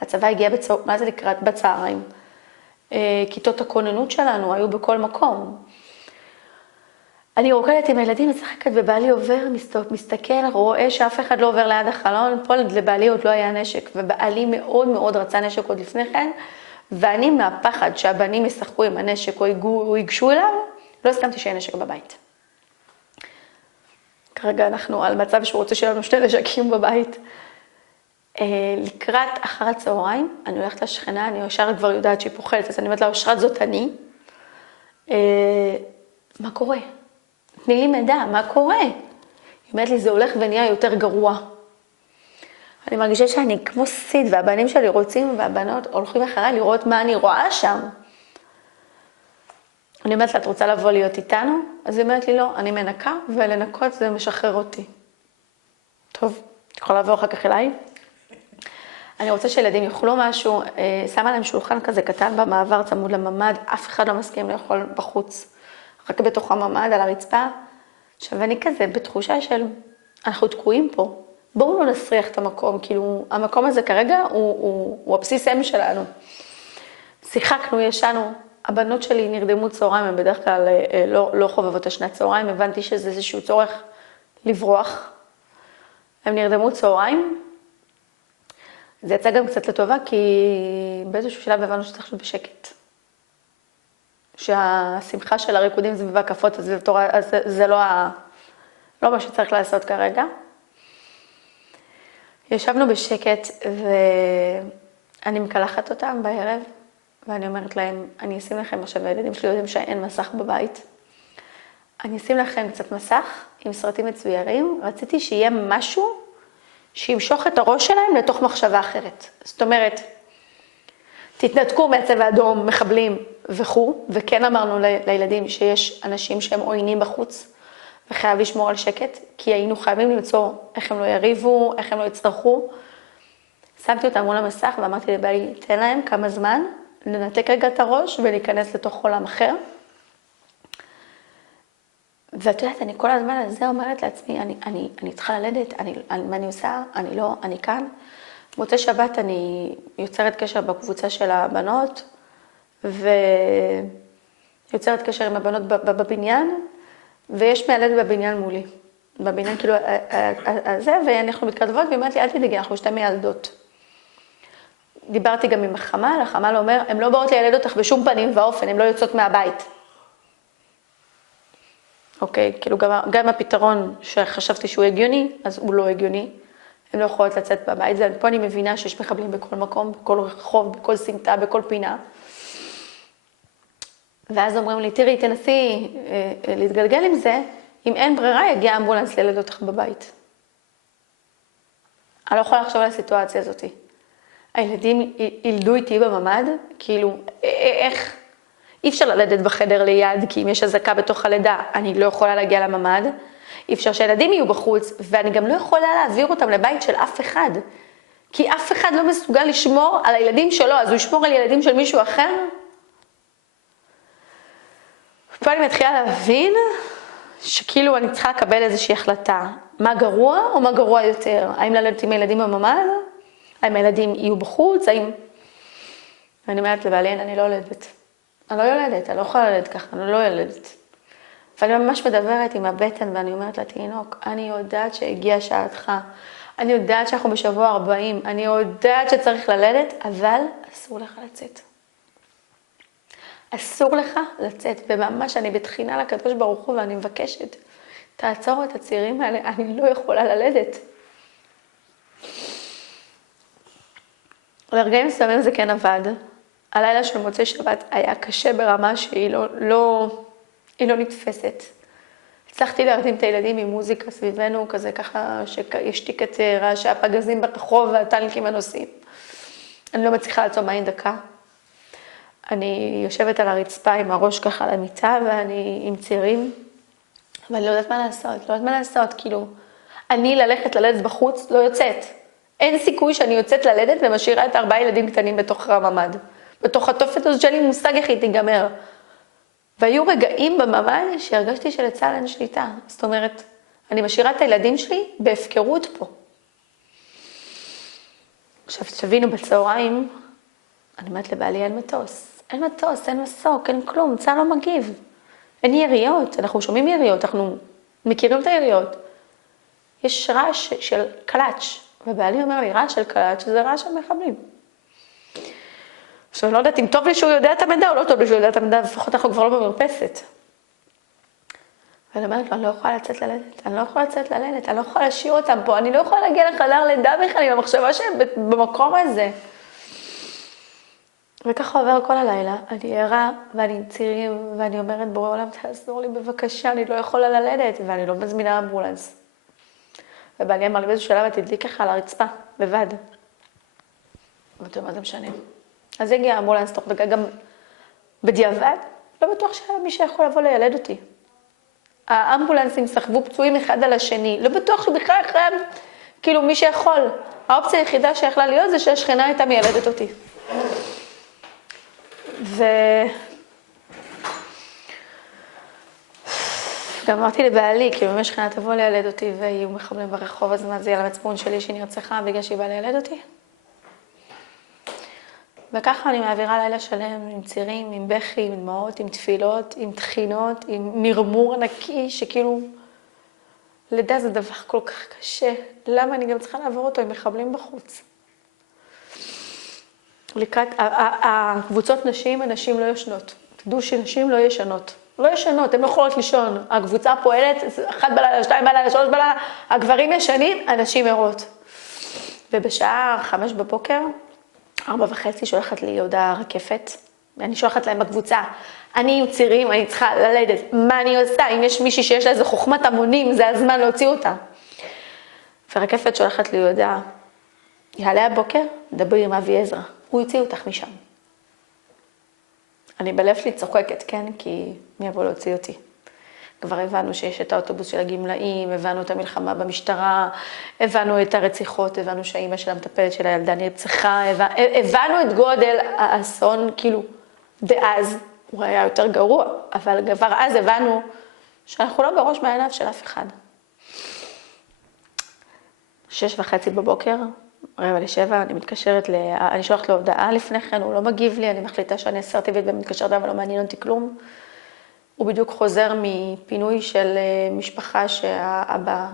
הצבא הגיע מה זה לקראת בצהריים? כיתות הכוננות שלנו היו בכל מקום. אני רוקדת עם הילדים, משחקת, ובעלי עובר, מסתכל, רואה שאף אחד לא עובר ליד החלון, פה לבעלי עוד לא היה נשק, ובעלי מאוד מאוד רצה נשק עוד לפני כן, ואני מהפחד שהבנים ישחקו עם הנשק או ייגשו אליו, לא הסכמתי שיהיה נשק בבית. כרגע אנחנו על מצב שהוא רוצה שיהיה לנו 2 נשקים בבית. לקראת אחר הצהריים, אני הולכת לשכנה, אני ישר כבר יודעת שהיא פוחדת, אז אני אומרת לה, אושרת זאת אני. מה קורה? תני לי מידע, מה קורה? היא אומרת לי, זה הולך ונהיה יותר גרוע. אני מרגישה שאני כמו סיד, והבנים שלי רוצים, והבנות הולכים אחריי לראות מה אני רואה שם. אני אומרת לה, את רוצה לבוא להיות איתנו? אז היא אומרת לי, לא, אני מנקה, ולנקות זה משחרר אותי. טוב, את יכולה לבוא אחר כך אליי? אני רוצה שילדים יאכלו משהו, שמה להם שולחן כזה קטן במעבר צמוד לממד, אף אחד לא מסכים לאכול בחוץ, רק בתוך הממד על הרצפה. עכשיו, אני כזה בתחושה של, אנחנו תקועים פה. בואו לא נסריח את המקום, כאילו, המקום הזה כרגע הוא הבסיס אם שלנו. שיחקנו, ישנו, הבנות שלי נרדמו צהריים, הן בדרך כלל לא חובבות השנת צהריים, הבנתי שזה איזשהו צורך לברוח. הם נרדמו צהריים, זה יצא גם קצת לטובה, כי באיזשהו שלב הבנו שצריך להיות בשקט. שהשמחה של הריקודים זה והקפות, אז זה לא מה שצריך לעשות כרגע. ישבנו בשקט, ואני מקלחת אותם בערב, ואני אומרת להם, אני אשים לכם עכשיו, הילדים שלי יודעים שאין מסך בבית. אני אשים לכם קצת מסך עם סרטים מצוירים, רציתי שיהיה משהו שימשוך את הראש שלהם לתוך מחשבה אחרת. זאת אומרת, תתנתקו מהצבע אדום, מחבלים וכו', וכן אמרנו לילדים שיש אנשים שהם עוינים בחוץ, וחייב לשמור על שקט, כי היינו חייבים למצוא איך הם לא יריבו, איך הם לא יצטרכו. שמתי אותם מול המסך ואמרתי לבעלי, תן להם כמה זמן, לנתק רגע את הראש ולהיכנס לתוך עולם אחר. ואת יודעת, אני כל הזמן הזה אומרת לעצמי, אני צריכה ללדת, מה אני עושה? אני כאן. מוצא שבת אני יוצרת קשר בקבוצה של הבנות, ויוצרת קשר עם הבנות בבניין, ויש מיילדת בבניין מולי. בבניין כאילו הזה, ואנחנו מתכתבות, והיא אומרת לי, אל תדאגי, אנחנו שתי מיילדות. דיברתי גם עם החמ"ל, החמ"ל אומר, הן לא באות לילד אותך בשום פנים ואופן, הן לא יוצאות מהבית. אוקיי, כאילו גם הפתרון שחשבתי שהוא הגיוני, אז הוא לא הגיוני. הן לא יכולות לצאת בבית. פה אני מבינה שיש מחבלים בכל מקום, בכל רחוב, בכל סמטה, בכל פינה. ואז אומרים לי, תראי, תנסי להתגלגל עם זה, אם אין ברירה, יגיע אמבולנס לילד אותך בבית. אני לא יכולה לחשוב על הסיטואציה הזאת. הילדים ילדו איתי בממד, כאילו, איך? אי אפשר ללדת בחדר ליד, כי אם יש הזקה בתוך הלידה, אני לא יכולה להגיע לממד. אי אפשר שהילדים יהיו בחוץ, ואני גם לא יכולה להעביר אותם לבית של אף אחד. כי אף אחד לא מסוגל לשמור על הילדים שלו, אז הוא ישמור על ילדים של מישהו אחר. פה אני מתחילה להבין שכאילו אני צריכה לקבל איזושהי החלטה. מה גרוע או מה גרוע יותר? האם ללדת עם הילדים בממ"ד? האם הילדים יהיו בחוץ? ואני אומרת לבעלי, אני לא יולדת. אני לא יולדת, אני לא יכולה ללדת ככה, אני לא יולדת. ואני ממש מדברת עם הבטן ואני אומרת לתינוק, אני יודעת שהגיעה שעתך, אני יודעת שאנחנו בשבוע 40, אני יודעת שצריך ללדת, אבל אסור לך לצאת. אסור לך לצאת, וממש אני בתחינה לקדוש ברוך הוא ואני מבקשת, תעצור את הצירים האלה, אני לא יכולה ללדת. לרגעים מסוימים זה כן עבד. הלילה של מוצאי שבת היה קשה ברמה שהיא לא נתפסת. הצלחתי להרדים את הילדים עם מוזיקה סביבנו, כזה ככה שישתיק את רעשי הפגזים ברחוב והטנקים הנוסעים. אני לא מצליחה לעצום עין דקה. אני יושבת על הרצפה עם הראש ככה על המיטה ואני עם צירים, ואני לא יודעת מה לעשות, כאילו, אני ללדת בחוץ לא יוצאת. אין סיכוי שאני יוצאת ללדת ומשאירה את 4 ילדים קטנים בתוך הממ"ד. בתוך התופת הזאת שאין לי מושג איך היא תיגמר. והיו רגעים בממ"ד שהרגשתי שלצה"ל אין שליטה. זאת אומרת, אני משאירה את הילדים שלי בהפקרות פה. עכשיו, תבינו, בצהריים, אני אומרת לבעלי, אין מטוס, אין מסוק, אין כלום, צה"ל לא מגיב. אין יריות, אנחנו שומעים יריות, אנחנו מכירים את היריות. יש רעש של קלאץ', ובעלי אומר לי, רעש של קלאץ' זה רעש של מחבלים. עכשיו, אני לא יודעת אם טוב לי שהוא יודע את המידע או לא טוב לי שהוא יודע את המידע, לפחות אנחנו כבר לא במרפסת. ואני אומרת לו, אני לא יכולה לצאת ללדת, אני לא יכולה להשאיר אותם פה, אני לא יכולה להגיע לחדר לידה בכלל עם המחשבה שהם במקום הזה. וככה עובר כל הלילה, אני ערה ואני עם צירים, ואני אומרת, בורא עולם, תעזור לי בבקשה, אני לא יכולה ללדת, ואני לא מזמינה אמבולנס. ובעלי אמר לי באיזשהו שלב, תדלי ככה על הרצפה, לבד. ואתה מה זה משנה? אז הגיע האמבולנס תוך דקה, גם בדיעבד, לא בטוח שהיה מי שיכול לבוא לילד אותי. האמבולנסים סחבו פצועים אחד על השני, לא בטוח שבכלל אחריהם, כאילו מי שיכול. האופציה היחידה שיכלה להיות זה שהשכנה הייתה מילדת אותי. גם כשאמרתי לבעלי, כאילו אם שכנה תבוא לילד אותי ויהיו מחבלים ברחוב, אז מה זה יהיה למצפון שלי שנרצחה בגלל שהיא באה לילד אותי? וככה אני מעבירה לילה שלם עם צירים, עם בכי, עם דמעות, עם תפילות, עם תחינות, עם מרמור ענקי, שכאילו לידה זה דבר כל כך קשה. למה אני גם צריכה לעבור אותו עם מחבלים בחוץ? לקראת, הקבוצות נשים, הנשים לא ישנות. תדעו שנשים לא ישנות. לא ישנות, הן לא יכולות לישון. הקבוצה פועלת, 1 בלילה, 2 בלילה, 3 בלילה, הגברים ישנים, הנשים ערות. ובשעה 5 בבוקר, 4:30 שולחת לי הודעה רקפת, ואני שולחת להם בקבוצה. אני עם צירים, אני צריכה ללדת. מה אני עושה? אם יש מישהי שיש לה איזה חוכמת המונים, זה הזמן להוציא אותה. ורקפת שולחת לי הודעה, יעלה הבוקר, דברי עם אבי עזרא. הוא יוציא אותך משם. אני בלב שלי צוחקת, כן? כי מי יבוא להוציא אותי? כבר הבנו שיש את האוטובוס של הגמלאים, הבנו את המלחמה במשטרה, הבנו את הרציחות, הבנו שהאימא של המטפלת של הילדה נרצחה, הבנו את גודל האסון, כאילו, דאז הוא היה יותר גרוע, אבל כבר אז הבנו שאנחנו לא בראש מעייניו של אף אחד. 6:30 בבוקר, 6:45, אני מתקשרת, אני שולחת לו הודעה לפני כן, הוא לא מגיב לי, אני מחליטה שאני אסרטיבית ומתקשרת, אבל לא מעניין אותי כלום. הוא בדיוק חוזר מפינוי של משפחה שהאבא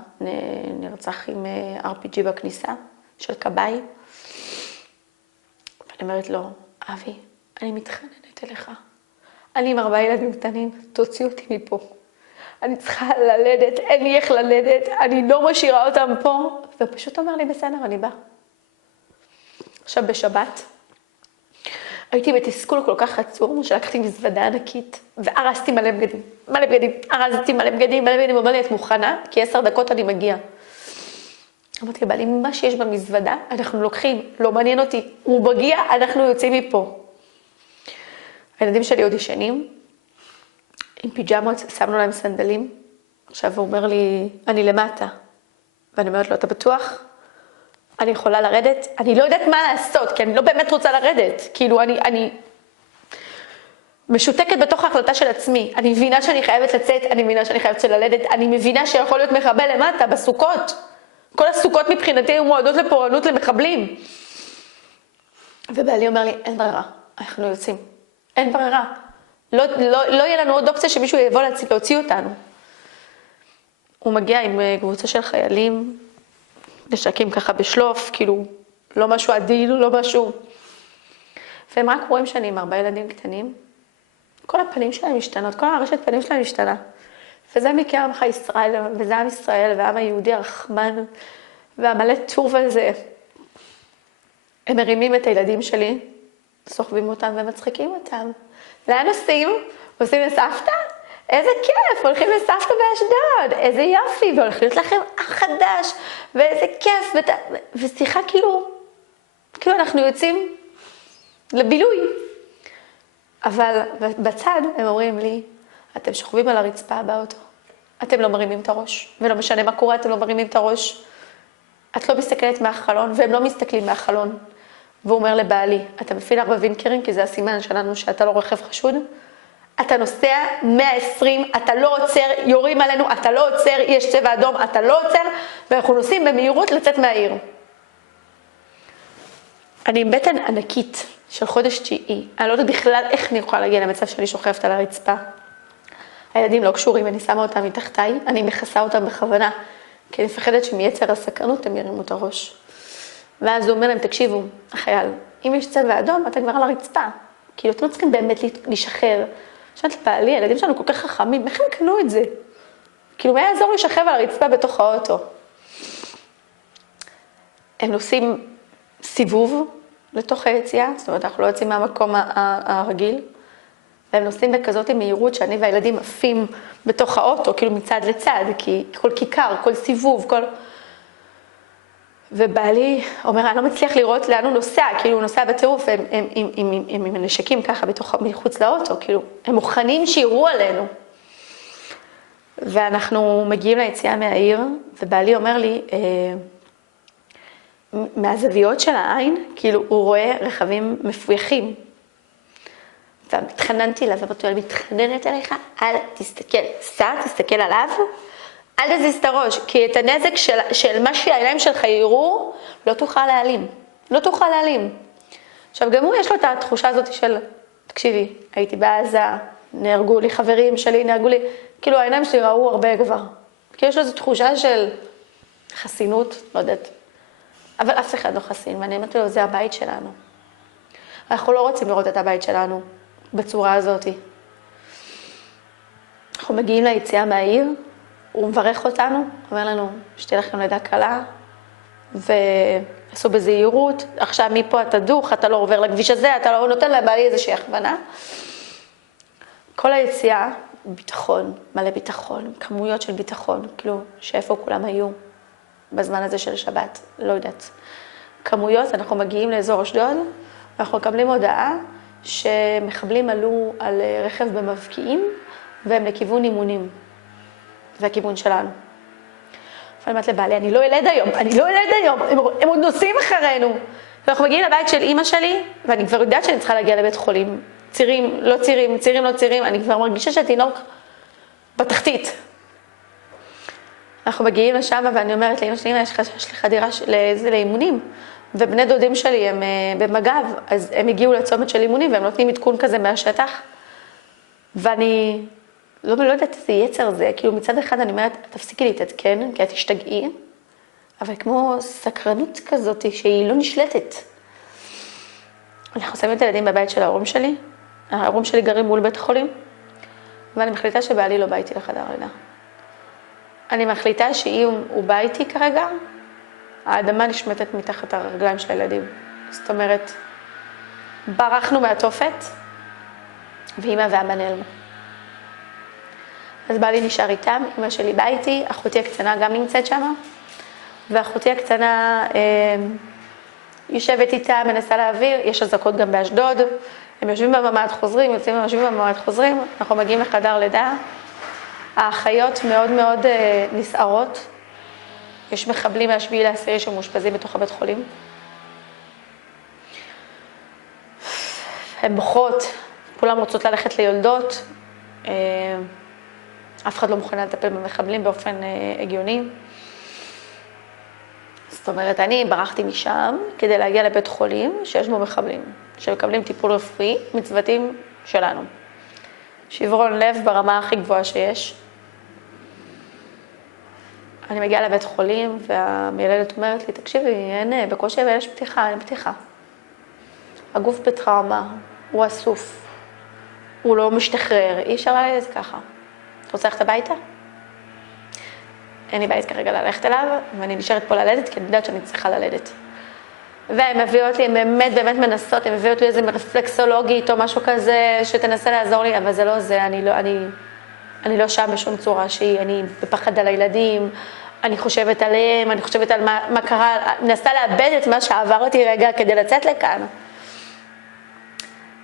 נרצח עם RPG בכניסה, של קבאי. ואני אומרת לו, אבי, אני מתחננת אליך. אני עם 4 ילדים קטנים, תוציא אותי מפה. אני צריכה ללדת, אין לי איך ללדת, אני לא משאירה אותם פה. ופשוט אומר לי, בסדר, אני באה. עכשיו בשבת, הייתי בתסכול כל כך עצור, שלקחתי מזוודה ענקית, והרסתי מלא בגדים. ארזתי מלא בגדים, הוא אומר לי, את מוכנה? כי 10 דקות אני מגיעה. אמרתי לבעלי, מה שיש במזוודה, אנחנו לוקחים, לא מעניין אותי, הוא מגיע, אנחנו יוצאים מפה. הילדים שלי עוד ישנים, עם פיג'מות, שמנו להם סנדלים. עכשיו הוא אומר לי, אני למטה. ואני אומרת לו, אתה בטוח? אני יכולה לרדת? אני לא יודעת מה לעשות, כי אני לא באמת רוצה לרדת. כאילו, אני משותקת בתוך ההחלטה של עצמי. אני מבינה שאני חייבת לצאת, אני מבינה שאני חייבת ללדת, אני מבינה שיכול להיות מחבל למטה, בסוכות. כל הסוכות מבחינתי היו מועדות לפורענות למחבלים. ובעלי אומר לי, אין ברירה, אנחנו יוצאים. אין ברירה. לא יהיה לנו עוד אופציה שמישהו יבוא להוציא אותנו. הוא מגיע עם קבוצה של חיילים, נשקים ככה בשלוף, כאילו, לא משהו עדין, לא משהו. והם רק רואים שאני עם 4 ילדים קטנים, כל הפנים שלהם משתנות, כל הרשת פנים שלהם משתנה. וזה מקרה עמך ישראל, וזה עם ישראל, והעם היהודי הרחמן, והמלא טוב הזה. הם מרימים את הילדים שלי, סוחבים אותם ומצחיקים אותם. לאן עושים? עושים לסבתא? איזה כיף, הולכים לסבתא באשדוד, איזה יופי, והולך להיות לכם אח חדש, ואיזה כיף, ושיחה כאילו אנחנו יוצאים לבילוי. אבל בצד הם אומרים לי, אתם שוכבים על הרצפה באוטו, אתם לא מרימים את הראש, ולא משנה מה קורה, אתם לא מרימים את הראש. את לא מסתכלת מהחלון, והם לא מסתכלים מהחלון. והוא אומר לבעלי, אתה מפעיל 4 וינקרים, כי זה הסימן שלנו שאתה לא רכב חשוד, אתה נוסע 120, אתה לא עוצר, יורים עלינו, אתה לא עוצר, יש צבע אדום, אתה לא עוצר, ואנחנו נוסעים במהירות לצאת מהעיר. אני עם בטן ענקית של חודש 9, אני לא יודעת בכלל איך אני יכולה להגיע למצב שאני שוכבת על הרצפה. הילדים לא קשורים, אני שמה אותם מתחתיי, אני מכסה אותם בכוונה, כי אני מפחדת שמייצר הסכנות הם ירימו את הראש. ואז הוא אומר להם, תקשיבו, החייל, אם יש צבע אדום, אתה כבר על הרצפה. כאילו, אתם לא צריכים באמת להישחרר. שאלת לבעלי, הילדים שלנו כל כך חכמים, איך הם קנו את זה? כאילו, מה יעזור לשכב על הרצפה בתוך האוטו? הם נוסעים סיבוב לתוך היציאה, זאת אומרת, אנחנו לא יוצאים מהמקום הרגיל, והם נוסעים בכזאת מהירות שאני והילדים עפים בתוך האוטו, כאילו מצד לצד, כי כל כיכר, כל סיבוב, כל... ובעלי אומר, אני לא מצליח לראות לאן הוא נוסע, כאילו הוא נוסע בטירוף, הם עם נשקים ככה מחוץ לאוטו, כאילו, הם מוכנים שיראו עלינו. ואנחנו מגיעים ליציאה מהעיר, ובעלי אומר לי, מהזוויות של העין, כאילו הוא רואה רכבים מפויחים. והתחננתי אליו, ואמרתי לו, אני מתחננת אליך, אל תסתכל, תסתכל עליו, אל תזיז את הראש, כי את הנזק של מה שהעיניים שלך יראו, לא תוכל להעלים. לא תוכל להעלים. עכשיו, גם הוא יש לו את התחושה הזאת של, תקשיבי, הייתי בעזה, נהרגו לי חברים שלי, נהרגו לי, כאילו העיניים שלי ראו הרבה כבר. כי יש לו איזו תחושה של חסינות, לא יודעת. אבל אף אחד לא חסין, ואני אמרתי לו, זה הבית שלנו. אנחנו לא רוצים לראות את הבית שלנו בצורה הזאת. אנחנו מגיעים ליציאה מהעיר, הוא מברך אותנו, אומר לנו, שתהיה לכם לידה קלה, ועשו בזהירות, עכשיו מפה אתה דוך, אתה לא עובר לכביש הזה, אתה לא נותן לבעלי איזושהי הכוונה. כל היציאה, ביטחון, מלא ביטחון, כמויות של ביטחון, כאילו שאיפה כולם היו בזמן הזה של שבת, לא יודעת. כמויות, אנחנו מגיעים לאזור אשדוד, ואנחנו מקבלים הודעה שמחבלים עלו על רכב במבקיעים, והם לכיוון אימונים. זה הכיוון שלנו. ואני אומרת לבעלי, אני לא ילד היום, הם עוד נוסעים אחרינו. ואנחנו מגיעים לבית של אמא שלי, ואני כבר יודעת שאני צריכה להגיע לבית חולים. צירים, לא צירים, אני כבר מרגישה שהתינוק בתחתית. אנחנו מגיעים לשם, ואני אומרת לאמא שלי, יש לך דירה לאימונים, ובני דודים שלי הם במג"ב, אז הם הגיעו לצומת של אימונים, והם נותנים עדכון כזה מהשטח, ואני לא יודעת איזה יצר זה, כאילו מצד אחד אני אומרת, תפסיקי להתעדכן, כי את תשתגעי, אבל כמו סקרנות כזאת שהיא לא נשלטת. אנחנו שמים את הילדים בבית של ההורים שלי גרים מול בית החולים, ואני מחליטה שבעלי לא בא איתי לחדר לידה. אני מחליטה שאם הוא בא איתי כרגע, האדמה נשמטת מתחת הרגליים של הילדים. זאת אומרת, ברחנו מהתופת, ואמא ואבא נעלמו. אז בעלי נשאר איתם, אמא שלי באה איתי, אחותי הקטנה גם נמצאת שם, ואחותי הקטנה יושבת איתה, מנסה להעביר, יש אזעקות גם באשדוד, הם יושבים בממ"ד חוזרים, יושבים בממ"ד חוזרים, אנחנו מגיעים לחדר לידה, האחיות מאוד מאוד נסערות, יש מחבלים מהשביעי לעשירי שמאושפזים בתוך הבית חולים. הן בוכות, כולם רוצות ללכת ליולדות, אף אחד לא מוכן לטפל במחבלים באופן הגיוני. זאת אומרת, אני ברחתי משם כדי להגיע לבית חולים שיש בו מחבלים, שמקבלים טיפול רפואי מצוותים שלנו. שברון לב ברמה הכי גבוהה שיש. אני מגיעה לבית חולים, והמיילדת אומרת לי, תקשיבי, בקושי יש פתיחה, אין פתיחה. הגוף בטראומה, הוא אסוף, הוא לא משתחרר, אי אפשר ללדת ככה. את רוצה ללכת הביתה? אין לי בית כרגע ללכת אליו, ואני נשארת פה ללדת, כי אני יודעת שאני צריכה ללדת. והן מביאות לי, הן באמת מנסות, הן מביאות לי איזה רפלקסולוגית או משהו כזה, שתנסה לעזור לי, אבל זה לא זה, אני לא שם בשום צורה שהיא, אני בפחד על הילדים, אני חושבת עליהם, אני חושבת על מה קרה, מנסה לאבד את מה שעברתי רגע כדי לצאת לכאן.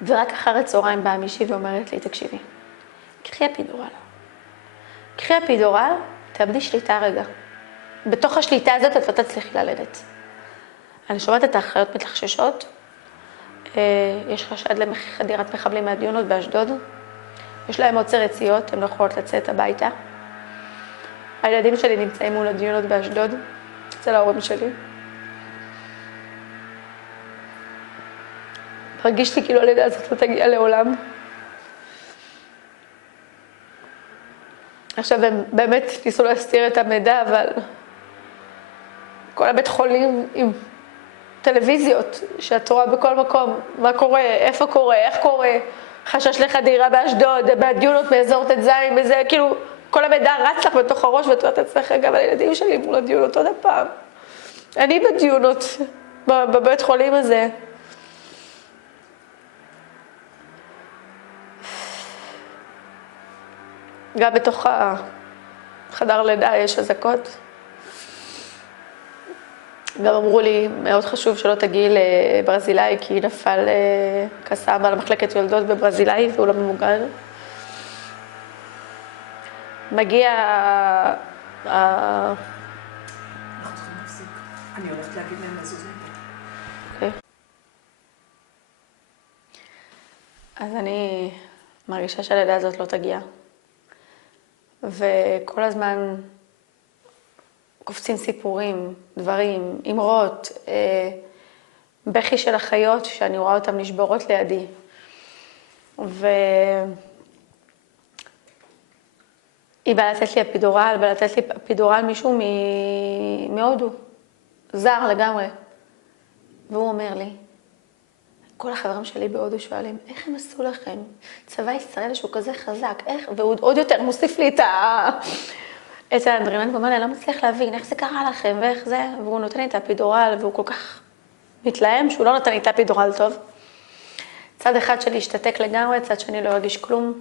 ורק אחר הצהריים באה מישהי ואומרת לי, תקשיבי, קחי אפידורל, תאבדי שליטה רגע. בתוך השליטה הזאת את לא תצליחי ללדת. אני שומעת את האחיות מתלחששות, יש חשד לחדירת מחבלים מהדיונות באשדוד, יש להם עוצר יציאות, הן לא יכולות לצאת הביתה. הילדים שלי נמצאים מול הדיונות באשדוד, אצל ההורים שלי. הרגיש לי כאילו הלידה הזאת לא תגיע לעולם. עכשיו הם באמת ניסו להסתיר את המידע, אבל כל הבית חולים עם טלוויזיות שאת רואה בכל מקום, מה קורה, איפה קורה, איך קורה, חשש לחדירה באשדוד, בדיונות מאזור ט"ז, וזה כאילו כל המידע רץ לך בתוך הראש, ואת רואה את עצמך גם על הילדים שלי מול הדיונות עוד הפעם. אני בדיונות בבית חולים הזה. גם בתוך החדר לידה יש אזעקות. גם אמרו לי, מאוד חשוב שלא תגיעי לברזילאי, כי נפל קסאם על מחלקת יולדות בברזילאי, והוא לא ממוגן. מגיע... אנחנו צריכים להפסיק. אני הולכת להגיד להם לזוז מפה. אז אני מרגישה שהלידה הזאת לא תגיע. וכל הזמן קופצים סיפורים, דברים, אמרות, בכי של החיות שאני רואה אותן נשברות לידי. היא באה לתת לי אפידורל, באה לתת לי אפידורל מישהו מהודו, זר לגמרי. והוא אומר לי, כל החברים שלי בהודו שואלים, איך הם עשו לכם? צבא ישראל שהוא כזה חזק, איך? והוא עוד יותר מוסיף לי את האנדרנלין, והוא אומר לי, אני לא מצליח להבין, איך זה קרה לכם ואיך זה? והוא נותן לי את האפידורל, והוא כל כך מתלהם שהוא לא נותן לי את האפידורל טוב. צד אחד שלי השתתק לגמרי, צד שני לא הרגיש כלום.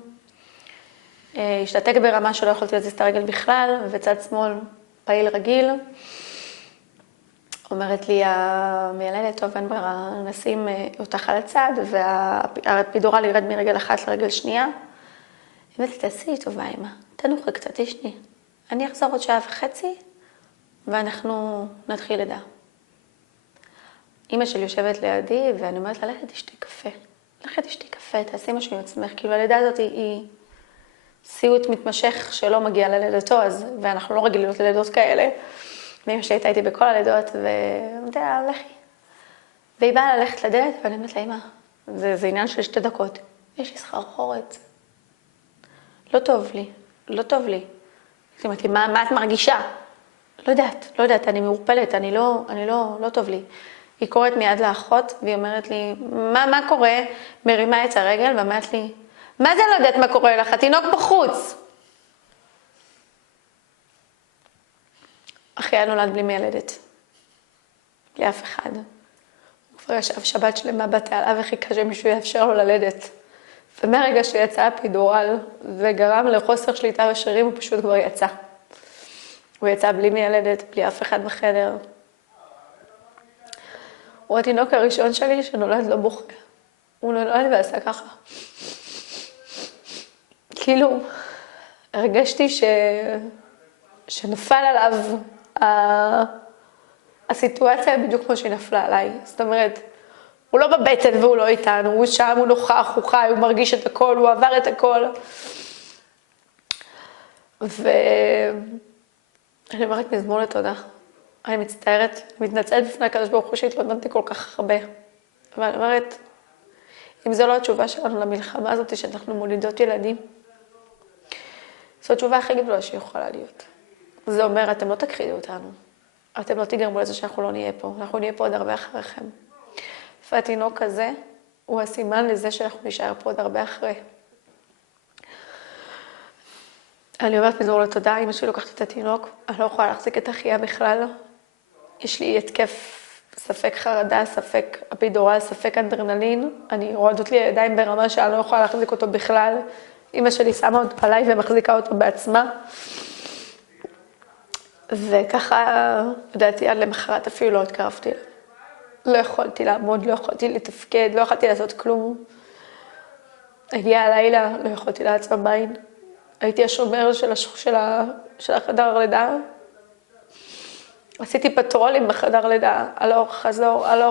השתתק ברמה שלא יכולתי להזיז את הרגל בכלל, וצד שמאל פעיל רגיל. אומרת לי, המיילדת, טוב, אין ברירה, נשים אותך על הצד, והאפידורל ירד מרגל אחת לרגל שנייה. אמרת לי, תעשי לי טובה, אמא, תנוחי קצת, תשני. אני אחזור עוד שעה וחצי, ואנחנו נתחיל לידה. אמא שלי יושבת לידי, ואני אומרת לה, לכי תשתי קפה. לכי תשתי קפה, תעשי משהו עם עצמך. כאילו, הלידה הזאת היא סיוט מתמשך שלא מגיע ללידתו, ואנחנו לא רגילות ללידות כאלה. ואמא שלי הייתה איתי בכל הלידות, ואמרתי לה, לכי. והיא באה ללכת לדלת, ואני אומרת לה, אמא, זה עניין של 2 דקות. יש לי סחרחורת. לא טוב לי, לא טוב לי. היא אומרת לי, מה את מרגישה? לא יודעת, אני מעורפלת, לא טוב לי. היא קוראת מיד לאחות, והיא אומרת לי, מה קורה? מרימה את הרגל, ואומרת לי, מה זה לא יודעת מה קורה לך? התינוק בחוץ. אחיה נולד בלי מיילדת. בלי אף אחד. הוא כבר ישב שבת שלמה בתעלה וחיכה שמישהו יאפשר לו ללדת. ומהרגע שיצא אפידורל וגרם לחוסר שליטה בשרירים, הוא פשוט כבר יצא. הוא יצא בלי מיילדת, בלי אף אחד בחדר. הוא התינוק הראשון שלי שנולד לא בוכה. הוא נולד ועשה ככה. כאילו, הרגשתי שנפל עליו הסיטואציה בדיוק כמו שהיא נפלה עליי. זאת אומרת, הוא לא בבטן והוא לא איתנו, הוא שם, הוא נוכח, הוא חי, הוא מרגיש את הכל, הוא עבר את הכל. ואני אומרת מזמור לתודה. אני מצטערת, מתנצלת בפני הקדוש ברוך הוא שהתלוננתי כל כך הרבה. ואני אומרת, אם זו לא התשובה שלנו למלחמה הזאת שאנחנו מולידות ילדים, זו התשובה הכי גדולה שיכולה להיות. זה אומר, אתם לא תכחידו אותנו. אתם לא תגרמו לזה שאנחנו לא נהיה פה. אנחנו נהיה פה עוד הרבה אחריכם. והתינוק הזה הוא הסימן לזה שאנחנו נשאר פה עוד הרבה אחרי. אני אומרת מזמור לתודה, אמא שלי לוקחת את התינוק, אני לא יכולה להחזיק את אחיה בכלל. יש לי התקף, ספק חרדה, ספק אפידורל, ספק אנדרנלין. אני רועדות לי הידיים ברמה שאני לא יכולה להחזיק אותו בכלל. אמא שלי שמה אותו עליי ומחזיקה אותו בעצמה. וככה, לדעתי, עד למחרת אפילו לא התקרבתי. לא יכולתי לעמוד, לא יכולתי לתפקד, לא יכולתי לעשות כלום. הגיע הלילה, לא יכולתי לעצום עין. הייתי השומר של החדר לידה. עשיתי פטרולים בחדר לידה, הלוך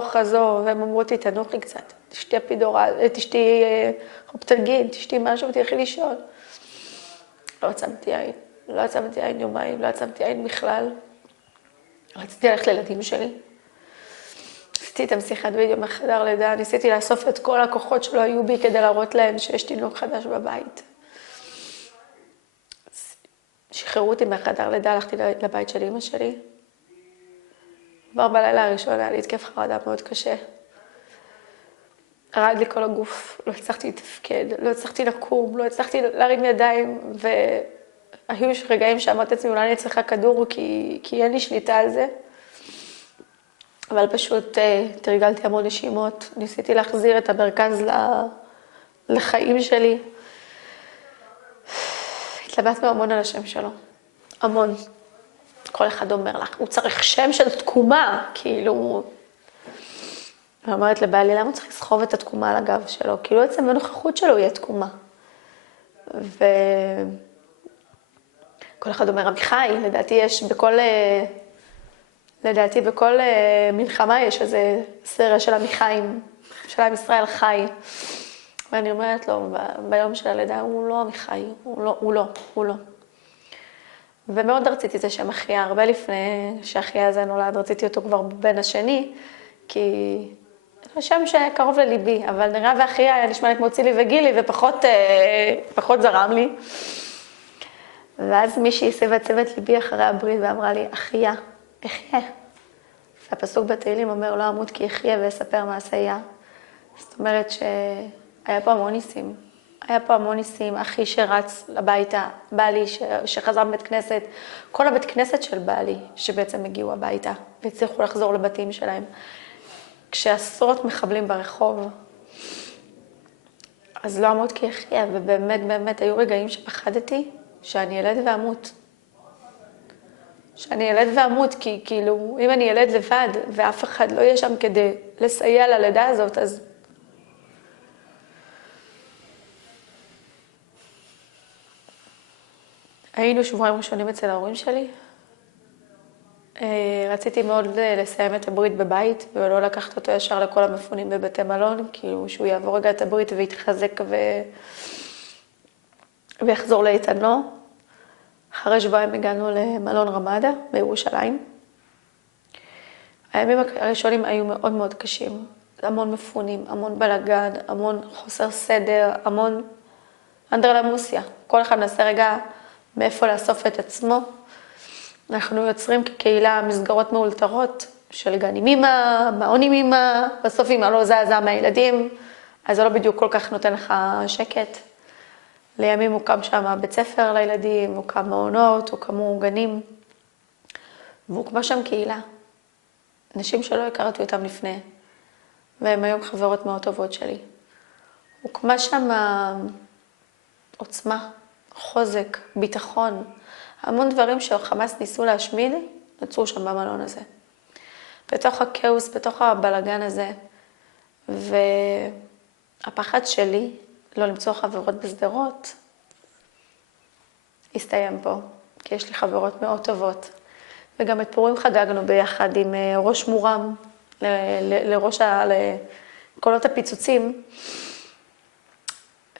חזור, והם אמרו אותי, תנוחי קצת, תשתי אפידורל, תשתי חופטלגין, תשתי משהו ותלכי לישון. לא עצמתי עין יומיים, לא עצמתי עין בכלל. רציתי ללכת לילדים שלי. עשיתי איתם שיחת וידאו מחדר לידה, ניסיתי לאסוף את כל הכוחות שלא היו בי כדי להראות להם שיש תינוק חדש בבית. שחררו אותי מהחדר לידה, הלכתי לבית של אמא שלי. כבר בלילה הראשון היה לי התקף חרדה מאוד קשה. רעד לי כל הגוף, לא הצלחתי לתפקד, לא הצלחתי לקום, לא הצלחתי להרים ידיים, והיו רגעים שאמרתי לעצמי, אולי אני צריכה כדור, כי אין לי שליטה על זה. אבל פשוט תרגלתי המון נשימות, ניסיתי להחזיר את המרכז לחיים שלי. התלבטנו המון על השם שלו, המון. כל אחד אומר לך, הוא צריך שם של תקומה, כאילו... ואמרת לבעלי, למה הוא צריך לסחוב את התקומה על הגב שלו? כאילו עצם בנוכחות שלו יהיה תקומה. וכל אחד אומר, עמיחי, לדעתי בכל מלחמה יש איזה סרט של עמיחיים, של עם ישראל חי. ואני אומרת לו, ביום של הלידה, הוא לא עמיחי, הוא לא. ומאוד רציתי את השם אחיה, הרבה לפני שאחיה הזה נולד, רציתי אותו כבר בן השני, כי זה שם שקרוב לליבי, אבל נראה ואחיה היה נשמע לי כמו צילי וגילי, ופחות זרם לי. ואז מישהי הסבה צוות ליבי אחרי הברית ואמרה לי, אחיה, אחיה. והפסוק בתהילים אומר, לא אמות כי אחיה ואספר מעשה היה. זאת אומרת שהיה פה המון ניסים. היה פה המון ניסים, אחי שרץ הביתה, בעלי שחזר מבית כנסת, כל הבית כנסת של בעלי שבעצם הגיעו הביתה והצליחו לחזור לבתים שלהם. כשעשרות מחבלים ברחוב, אז לא אמות כי אחיה, ובאמת באמת היו רגעים שפחדתי שאני ילד ואמות. שאני ילד ואמות, כי כאילו, אם אני ילד לבד ואף אחד לא יהיה שם כדי לסייע ללידה הזאת, אז היינו שבועיים ראשונים אצל ההורים שלי. רציתי מאוד לסיים את הברית בבית, ולא לקחת אותו ישר לכל המפונים בבתי מלון, כאילו שהוא יעבור רגע את הברית ויתחזק ויחזור לאיתנו. אחרי שבועיים הגענו למלון רמדה בירושלים. הימים הראשונים היו מאוד מאוד קשים. המון מפונים, המון בלגן, המון חוסר סדר, המון אנדרלמוסיה. כל אחד מנסה רגע מאיפה לאסוף את עצמו. אנחנו יוצרים כקהילה מסגרות מאולתרות של גן עם אמא, מעון עם אמא, בסוף אמא לא זזה מהילדים, אז זה לא בדיוק כל כך נותן לך שקט. לימים הוקם שם בית ספר לילדים, הוקם מעונות, הוקמו גנים, והוקמה שם קהילה. אנשים שלא הכרתי אותם לפני, והם היום חברות מאוד טובות שלי. הוקמה שם עוצמה, חוזק, ביטחון, המון דברים שחמאס ניסו להשמיד, נוצרו שם במלון הזה. בתוך הכאוס, בתוך הבלגן הזה, והפחד שלי לא למצוא חברות בסדרות, הסתיים פה, כי יש לי חברות מאוד טובות. וגם את פורים חגגנו ביחד עם ראש מורם, לקולות הפיצוצים.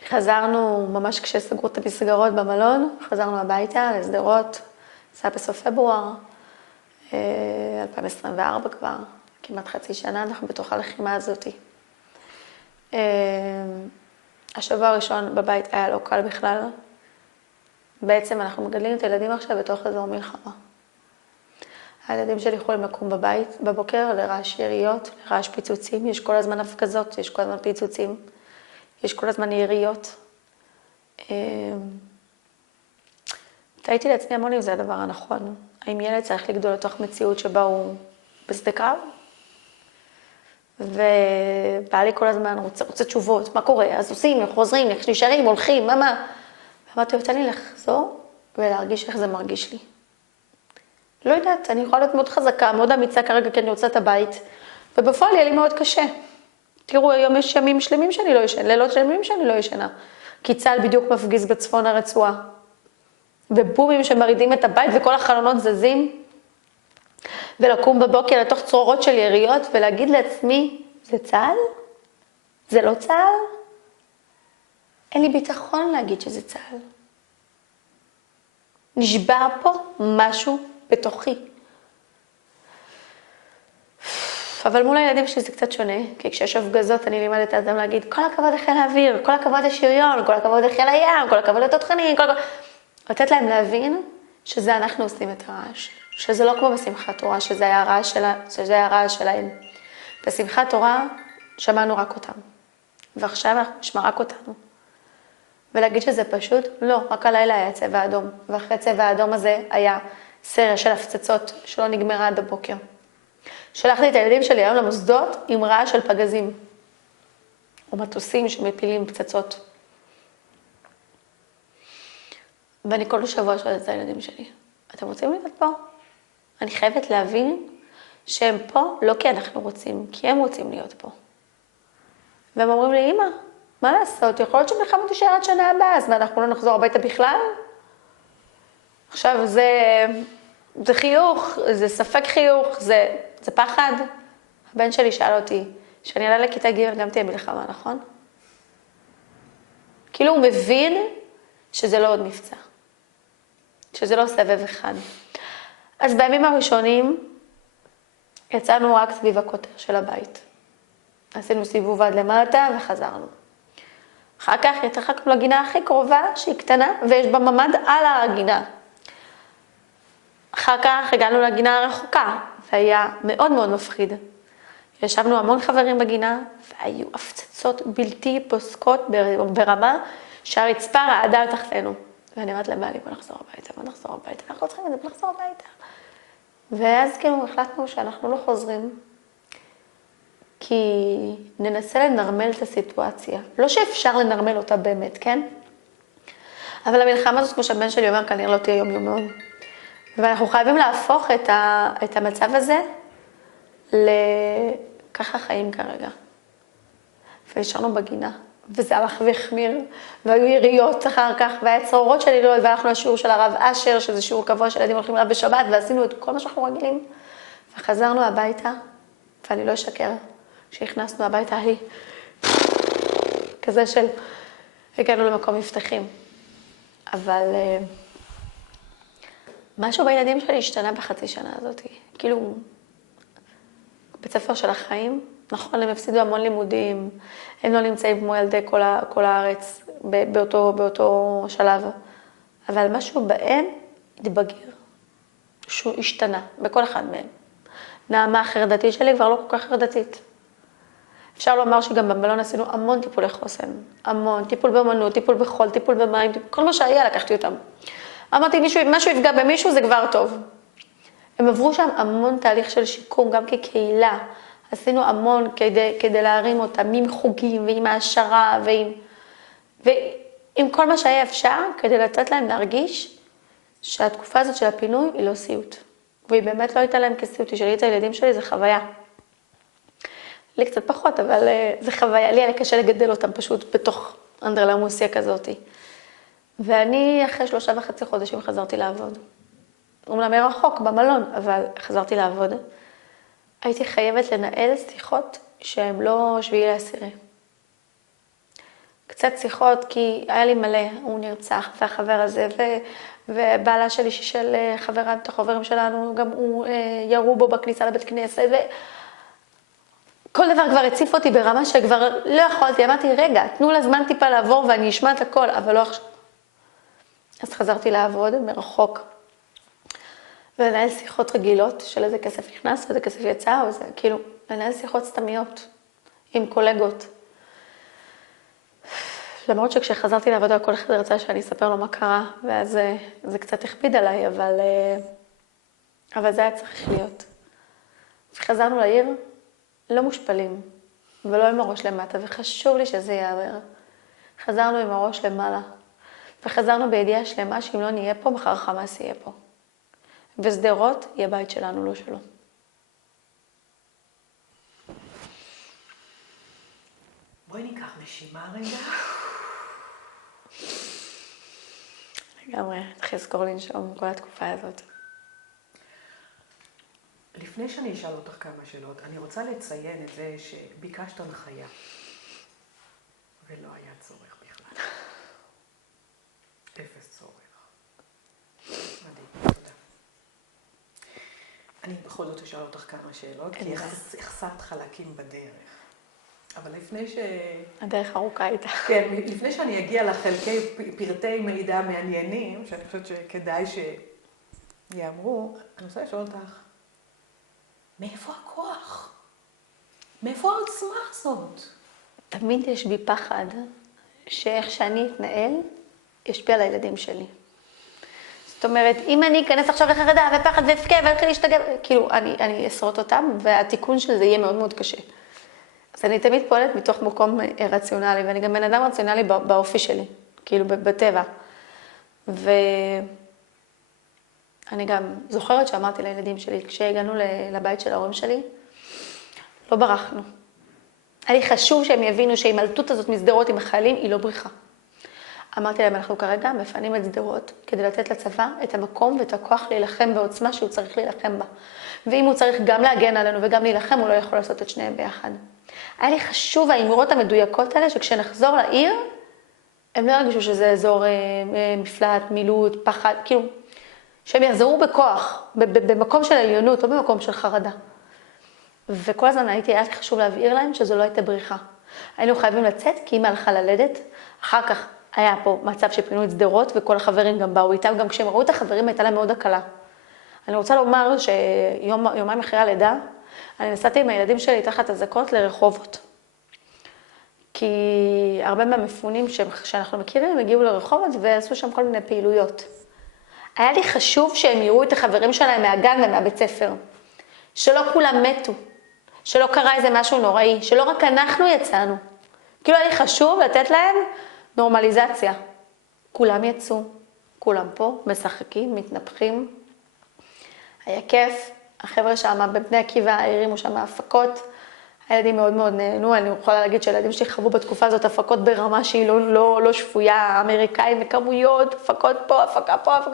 חזרנו ממש כשסגרו את המסגרות במלון, חזרנו הביתה לסדרות, זה היה בסוף פברואר, 2024 כבר, כמעט חצי שנה, אנחנו בתוך הלחימה הזאת. השבוע הראשון בבית היה לא קל בכלל. בעצם אנחנו מגדלים את הילדים עכשיו בתוך אזור מלחמה. הילדים שלי יכולים לקום בבית בבוקר לרעש יריות, לרעש פיצוצים, יש כל הזמן הפגזות, יש כל הזמן פיצוצים, יש כל הזמן יריות. תהיתי לעצמי המון אם זה הדבר הנכון. האם ילד צריך לגדול לתוך מציאות שבה הוא בשדה קרב? ובא לי כל הזמן רוצה תשובות, מה קורה? אז עושים, חוזרים, נשארים, הולכים, מה? ואמרתי, תן לי לחזור ולהרגיש איך זה מרגיש לי. לא יודעת, אני יכולה להיות מאוד חזקה, מאוד אמיצה כרגע, כי אני רוצה את הבית, ובפועל יהיה לי מאוד קשה. תראו, היום יש ימים שלמים שאני לא ישנה, לילות שלמים שאני לא ישנה, כי צה"ל בדיוק מפגיז בצפון הרצועה, ובומים שמרידים את הבית וכל החלונות זזים, ולקום בבוקר לתוך צרורות של יריות ולהגיד לעצמי, זה צה"ל? זה לא צה"ל? אין לי ביטחון להגיד שזה צה"ל. נשבר פה משהו בתוכי. אבל מול הילדים שלי זה קצת שונה, כי כשיש הפגזות אני לימדת את האדם להגיד, כל הכבוד לחיל האוויר, כל הכבוד לשריון, כל הכבוד לחיל הים, כל הכבוד לתותחנים, כל הכבוד... לתת להם להבין שזה אנחנו עושים את הרעש, שזה לא כמו בשמחת תורה, שזה היה הרעש שלהם. בשמחת תורה שמענו רק אותם, ועכשיו אנחנו נשמע רק אותנו. ולהגיד שזה פשוט, לא, רק הלילה היה צבע אדום, ואחרי צבע האדום הזה היה סריה של הפצצות שלא נגמרה עד הבוקר. שלחתי את הילדים שלי היום למוסדות עם רעש של פגזים, או מטוסים שמפילים פצצות. ואני כל שבוע שואלת את הילדים שלי, אתם רוצים להיות פה? אני חייבת להבין שהם פה לא כי אנחנו רוצים, כי הם רוצים להיות פה. והם אומרים לי, אמא, מה לעשות? יכול להיות שמלחמה תישאר עד שנה הבאה, אז אנחנו לא נחזור הביתה בכלל? עכשיו זה חיוך, זה ספק חיוך, זה פחד. הבן שלי שאל אותי, שאני אעלה לכיתה ג' גם תהיה מלחמה, נכון? כאילו הוא מבין שזה לא עוד מבצע, שזה לא סבב אחד. אז בימים הראשונים יצאנו רק סביב הכותר של הבית. עשינו סיבוב עד למטה וחזרנו. אחר כך התרחקנו לגינה הכי קרובה, שהיא קטנה, ויש בה ממ"ד על הגינה. אחר כך הגענו לגינה הרחוקה, והיה מאוד מאוד מפחיד. ישבנו המון חברים בגינה, והיו הפצצות בלתי פוסקות ברמה שהרצפה רעדה תחתנו. ואני אמרת לבעלי, בוא נחזור הביתה, אנחנו צריכים את זה, בוא נחזור הביתה. ואז כאילו החלטנו שאנחנו לא חוזרים, כי ננסה לנרמל את הסיטואציה. לא שאפשר לנרמל אותה באמת, כן? אבל המלחמה הזאת, כמו שהבן שלי אומר, כנראה לא תהיה יום-יומון. ואנחנו חייבים להפוך את המצב הזה לככה חיים כרגע. ונשארנו בגינה, וזה הלך והחמיר, והיו יריות אחר כך, והיה צרורות של יריות, והלכנו לשיעור של הרב אשר, שזה שיעור קבוע של ילדים הולכים אליו בשבת, ועשינו את כל מה שאנחנו רגילים, וחזרנו הביתה, ואני לא אשקר, כשהכנסנו הביתה, היה לי כזה של, הגענו למקום מבטחים. אבל משהו בילדים שלי השתנה בחצי שנה הזאת, כאילו, בית ספר של החיים, נכון, הם הפסידו המון לימודים, הם לא נמצאים כמו ילדי כל הארץ באותו שלב, אבל משהו בהם התבגר, שהוא השתנה, בכל אחד מהם. נעמה החרדתית שלי כבר לא כל כך חרדתית. אפשר לומר שגם במלון עשינו המון טיפולי חוסן, המון, טיפול באמנות, טיפול בחול, טיפול במים, כל מה שהיה לקחתי אותם. אמרתי, משהו יפגע במישהו זה כבר טוב. הם עברו שם המון תהליך של שיקום, גם כקהילה. עשינו המון כדי להרים אותם, עם חוגים ועם העשרה ועם כל מה שהיה אפשר, כדי לתת להם להרגיש שהתקופה הזאת של הפינוי היא לא סיוט. והיא באמת לא הייתה להם כסיוט, שלי את הילדים שלי זה חוויה. לי קצת פחות, אבל זה חוויה, לי היה קשה לגדל אותם פשוט בתוך אנדרלמוסיה כזאת. ואני אחרי 3.5 חודשים חזרתי לעבוד. אומנם מרחוק במלון, אבל חזרתי לעבוד. הייתי חייבת לנהל שיחות שהן לא 7/10. קצת שיחות, כי היה לי מלא, הוא נרצח, והחבר הזה, ובעלה שלי של חברת החברים שלנו, גם הוא ירו בו בכניסה לבית כנסת, כל דבר כבר הציף אותי ברמה שכבר לא יכולתי. אמרתי, רגע, תנו לה זמן טיפה לעבור ואני אשמע את הכל, אבל לא עכשיו. אז חזרתי לעבוד מרחוק. ולנהל שיחות רגילות של איזה כסף נכנס ואיזה כסף יצא, או זה כאילו, לנהל שיחות סתמיות עם קולגות. למרות שכשחזרתי לעבודה, כל אחד רצה שאני אספר לו מה קרה, ואז זה קצת הכביד עליי, אבל זה היה צריך להיות. כשחזרנו לעיר, לא מושפלים, ולא עם הראש למטה, וחשוב לי שזה יעבר. חזרנו עם הראש למעלה, וחזרנו בידיעה שלמה שאם לא נהיה פה, מחר חמאס יהיה פה. ושדרות יהיה בית שלנו, לא שלו. בואי ניקח נשימה רגע. לגמרי, צריך לזכור לנשום כל התקופה הזאת. לפני שאני אשאל אותך כמה שאלות, אני רוצה לציין את זה שביקשת הנחיה, ולא היה צורך בכלל. אפס צורך. מדהים, תודה. אני בכל זאת אשאל אותך כמה שאלות, כי החסרת חלקים בדרך. אבל לפני הדרך ארוכה הייתה. כן, לפני שאני אגיע לחלקי פרטי מידע מעניינים, שאני חושבת שכדאי שיאמרו, אני רוצה לשאול אותך, מאיפה הכוח? מאיפה העוצמה הזאת? תמיד יש בי פחד שאיך שאני אתנהל, ישפיע על הילדים שלי. זאת אומרת, אם אני אכנס עכשיו לחרדה ופחד והפקע ואתחיל להשתגע, כאילו, אני אשרוט אותם, והתיקון של זה יהיה מאוד מאוד קשה. אז אני תמיד פועלת מתוך מקום רציונלי, ואני גם בן אדם רציונלי באופי שלי, כאילו בטבע. ואני גם זוכרת שאמרתי לילדים שלי, כשהגענו לבית של ההורים שלי, לא ברחנו. היה לי חשוב שהם יבינו שההימלטות הזאת מסדרות עם החיילים היא לא בריחה. אמרתי להם, אנחנו כרגע מפנים את סדרות כדי לתת לצבא את המקום ואת הכוח להילחם בעוצמה שהוא צריך להילחם בה. ואם הוא צריך גם להגן עלינו וגם להילחם, הוא לא יכול לעשות את שניהם ביחד. היה לי חשוב האמרות המדויקות האלה שכשנחזור לעיר, הם לא ירגישו שזה אזור מפלט, מילוט, פחד, כאילו, שהם יחזרו בכוח, במקום של עליונות, לא במקום של חרדה. וכל הזמן היה לי חשוב להבהיר להם שזו לא הייתה בריחה. היינו חייבים לצאת כי אמא הלכה ללדת, אחר כך היה פה מצב שפינו את שדרות וכל החברים גם באו איתם, גם כשהם ראו את החברים הייתה להם מאוד הקלה. אני רוצה לומר שיומיים אחרי הלידה, אני נסעתי עם הילדים שלי תחת אזעקות לרחובות. כי הרבה מהמפונים שאנחנו מכירים הגיעו לרחובות ועשו שם כל מיני פעילויות. היה לי חשוב שהם יראו את החברים שלהם מהגן ומהבית ספר. שלא כולם מתו, שלא קרה איזה משהו נוראי, שלא רק אנחנו יצאנו. כאילו היה לי חשוב לתת להם נורמליזציה. כולם יצאו, כולם פה, משחקים, מתנפחים. היה כיף, החבר'ה שם בבני עקיבא הרימו שם הפקות. הילדים מאוד מאוד נהנו, אני יכולה להגיד שהילדים שלי חוו בתקופה הזאת הפקות ברמה שהיא לא שפויה, אמריקאים וכמויות, הפקות פה, הפקה פה, הפקה.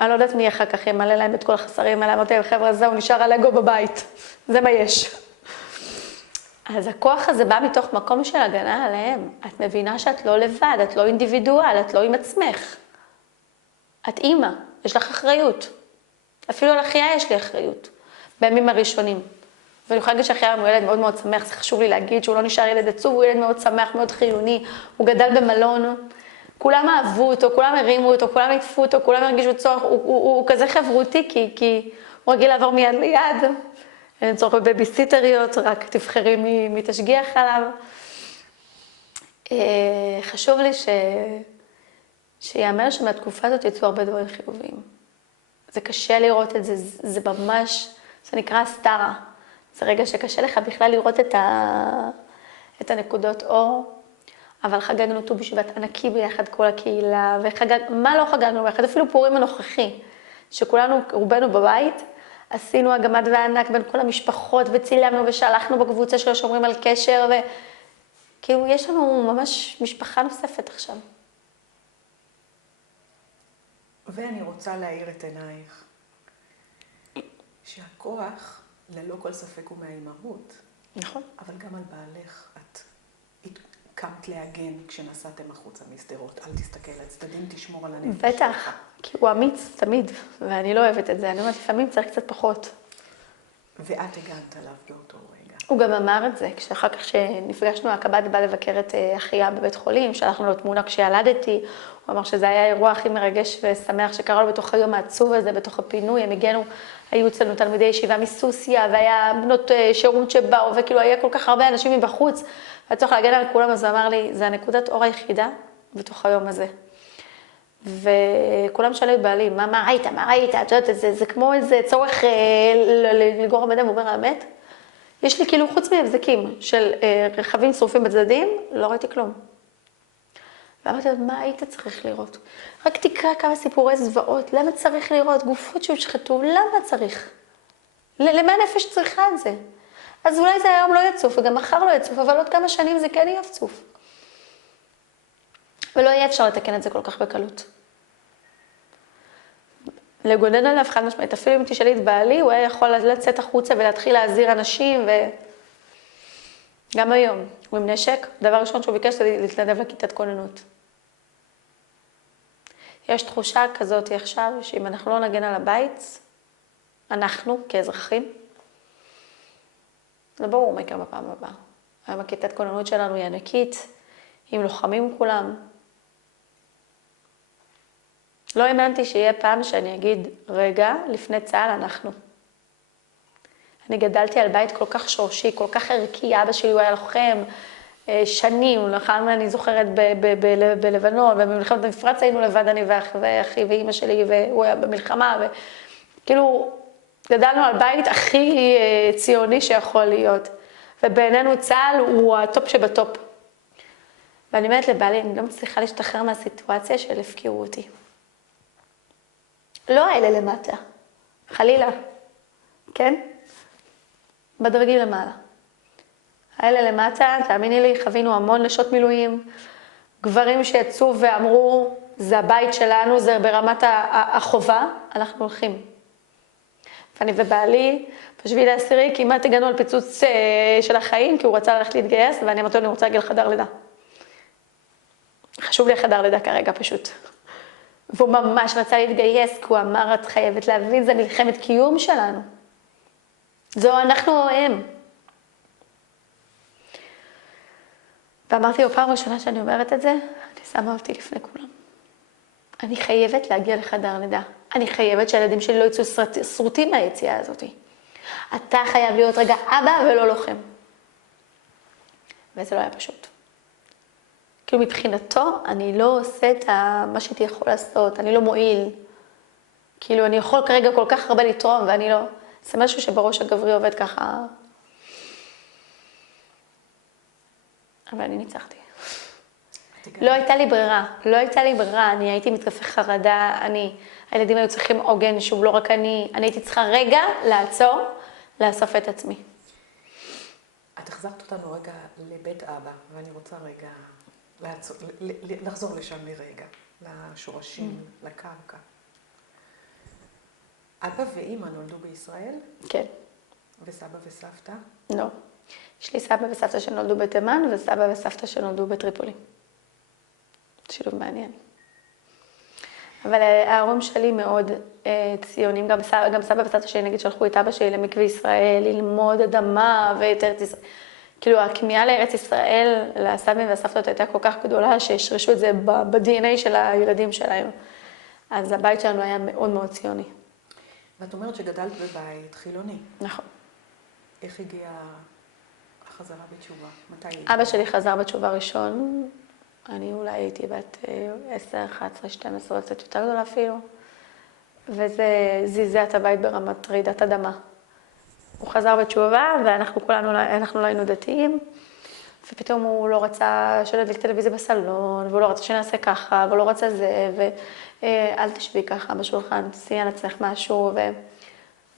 אני לא יודעת מי אחר כך ימלא להם את כל החסרים האלה, אמרתי להם, חבר'ה, זהו, נשאר הלגו בבית, זה מה יש. אז הכוח הזה בא מתוך מקום של הגנה עליהם. את מבינה שאת לא לבד, את לא אינדיבידואל, את לא עם עצמך. את אימא, יש לך אחריות. אפילו על אחיה יש לי אחריות, בימים הראשונים. ואני יכולה להגיד שאחיה הוא ילד מאוד מאוד שמח, זה חשוב לי להגיד שהוא לא נשאר ילד עצוב, הוא ילד מאוד שמח, מאוד חיוני, הוא גדל במלון, כולם אהבו אותו, כולם הרימו אותו, כולם עטפו אותו, כולם הרגישו צורך, הוא כזה חברותי, כי הוא רגיל לעבור מיד ליד, אין צורך בבייביסיטריות, רק תבחרי מי תשגיח עליו. חשוב לי שיאמר שמהתקופה הזאת יצאו הרבה דברים חיוביים. זה קשה לראות את זה, זה ממש, זה נקרא סתרה. זה רגע שקשה לך בכלל לראות את הנקודות אור, אבל חגגנו ט"ו בשבט ענקי ביחד כל הקהילה, מה לא חגגנו ביחד? אפילו פורים הנוכחי, שכולנו, רובנו בבית, עשינו הגמד וענק בין כל המשפחות, וצילמנו ושלחנו בקבוצה של השומרים על קשר, וכאילו יש לנו ממש משפחה נוספת עכשיו. ואני רוצה להאיר את עינייך, שהכוח ללא כל ספק הוא מהאימהות. נכון. אבל גם על בעלך, את קמת להגן כשנסעתם החוצה משדרות. אל תסתכל על צדדים, תשמור על הנפש שלך. בטח, כי הוא אמיץ תמיד, ואני לא אוהבת את זה. אני אומרת, לפעמים צריך קצת פחות. ואת הגנת עליו באותו רגע. הוא גם אמר את זה, כשאחר כך שנפגשנו, הקב"ט בא לבקר את אחיה בבית חולים, שלחנו לו תמונה כשילדתי, הוא אמר שזה היה האירוע הכי מרגש ושמח שקרה לו בתוך היום העצוב הזה, בתוך הפינוי, הם הגענו, היו אצלנו תלמידי ישיבה מסוסיה, והיה בנות שירות שבאו, וכאילו היה כל כך הרבה אנשים מבחוץ, והצורך להגן על כולם, אז הוא אמר לי, זה הנקודת אור היחידה בתוך היום הזה. וכולם שאלו את בעלי, מה ראית, מה ראית? את יודעת, זה כמו איזה צורך לגרור בדם, הוא אומר האמת, יש לי כאילו חוץ מהבזקים של רכבים שרופים בצדדים, לא ראיתי כלום. ואמרתי, מה היית צריך לראות? רק תקרא כמה סיפורי זוועות, למה צריך לראות? גופות שהושחתו, למה צריך? למה הנפש צריכה את זה? אז אולי זה היום לא יצוף, וגם מחר לא יצוף, אבל עוד כמה שנים זה כן יהיה צוף. ולא יהיה אפשר לתקן את זה כל כך בקלות. לגונן עליו חד משמעית, אפילו אם תשאלי את בעלי, הוא היה יכול לצאת החוצה ולהתחיל להזהיר אנשים, גם היום, הוא עם נשק, דבר ראשון שהוא ביקש זה להתנדב לכיתת כוננות. יש תחושה כזאת עכשיו, שאם אנחנו לא נגן על הבית, אנחנו כאזרחים, זה ברור מה יקרה בפעם הבאה. היום הכיתת כוננות שלנו היא ענקית, עם לוחמים כולם. לא האמנתי שיהיה פעם שאני אגיד, רגע, לפני צה"ל אנחנו. אני גדלתי על בית כל כך שורשי, כל כך ערכי, אבא שלי הוא היה לוחם שנים, לכן אני זוכרת בלבנון, ובמלחמת המפרץ היינו לבד, אני ואחי ואימא שלי, והוא היה במלחמה, וכאילו גדלנו על בית הכי ציוני שיכול להיות, ובעינינו צה"ל הוא הטופ שבטופ. ואני אומרת לבעלי, אני לא מצליחה להשתחרר מהסיטואציה של הפקירו אותי. לא האלה למטה, חלילה, כן? בדרגים למעלה. האלה למטה, תאמיני לי, חווינו המון נשות מילואים, גברים שיצאו ואמרו, זה הבית שלנו, זה ברמת החובה, אנחנו הולכים. ואני ובעלי, ב7/10 כמעט הגענו על פיצוץ של החיים, כי הוא רצה ללכת להתגייס, ואני אמרתי לו, אני רוצה להגיע לחדר לידה. חשוב לי החדר לידה כרגע פשוט. והוא ממש רצה להתגייס, כי הוא אמר, את חייבת להבין, זה מלחמת קיום שלנו. זו אנחנו או הם. ואמרתי לו, פעם ראשונה שאני אומרת את זה, אני שמה אותי לפני כולם. אני חייבת להגיע לחדר לידה. אני חייבת שהילדים שלי לא יצאו סרוטים מהיציאה הזאת. אתה חייב להיות רגע אבא ולא לוחם. וזה לא היה פשוט. כאילו מבחינתו, אני לא עושה את מה שהייתי יכול לעשות, אני לא מועיל. כאילו אני יכול כרגע כל כך הרבה לתרום, ואני לא... זה משהו שבראש הגברי עובד ככה. אבל אני ניצחתי. לא הייתה לי ברירה, אני הייתי מתקפי חרדה, הילדים היו צריכים עוגן, שוב, לא רק אני הייתי צריכה רגע לעצור, לאסוף את עצמי. את החזרת אותנו רגע לבית אבא, ואני רוצה רגע לחזור לשם לרגע, לשורשים, לקרקע. אבא ואמא נולדו בישראל? כן. וסבא וסבתא? לא. יש לי סבא וסבתא שנולדו בתימן, וסבא וסבתא שנולדו בטריפולי. שילוב מעניין. אבל ההורים שלי מאוד ציונים, גם סבא וסבתא שלי, נגיד, שלחו את אבא שלי למקווה ישראל, ללמוד אדמה ואת ארץ ישראל. כאילו, הכמיהה לארץ ישראל, לסבים והסבתות הייתה כל כך גדולה, שהשרשו את זה ב-DNA של הילדים שלהם. אז הבית שלנו היה מאוד מאוד ציוני. ואת אומרת שגדלת בבית חילוני. נכון. איך הגיעה החזרה בתשובה? מתי היא? אבא שלי חזר בתשובה ראשון. אני אולי הייתי בת 10, 11, 12, קצת יותר גדולה אפילו. וזה זיזע את הבית ברמת רעידת אדמה. הוא חזר בתשובה, ואנחנו כולנו, אנחנו לא היינו דתיים. ופתאום הוא לא רצה שנדליק טלוויזיה בסלון, והוא לא רצה שנעשה ככה, והוא לא רצה זה, ואל תשבי ככה בשולחן, תעשי על עצמך משהו,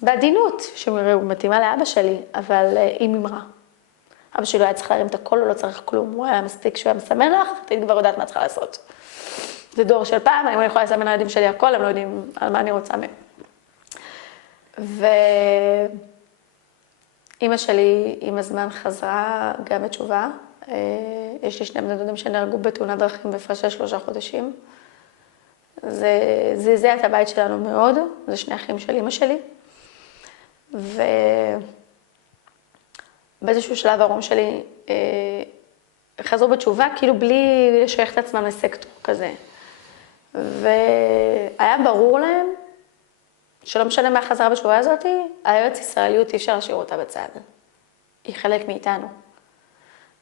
בעדינות, שהוא מתאימה לאבא שלי, אבל עם אמרה. אבא שלי לא היה צריך להרים את הכל, הוא לא צריך כלום, הוא היה מספיק שהוא היה מסמן לך, תהיית כבר יודעת מה צריכה לעשות. זה דור של פעם, אם אני יכולה לסמן לילדים שלי הכל, הם לא יודעים על מה אני רוצה מהם. אמא שלי עם הזמן חזרה גם בתשובה. יש לי 2 בני דודים שנהרגו בתאונת דרכים בהפרש של 3 חודשים. זה זעזע את הבית שלנו מאוד, זה 2 אחים של אמא שלי. ובאיזשהו שלב ההורים שלי חזרו בתשובה, כאילו בלי לשייך את עצמם לסקטור כזה. והיה ברור להם שלא משנה מה חזרה בתשובה הזאת, הארץ ישראליות אי אפשר להשאיר אותה בצד. היא חלק מאיתנו.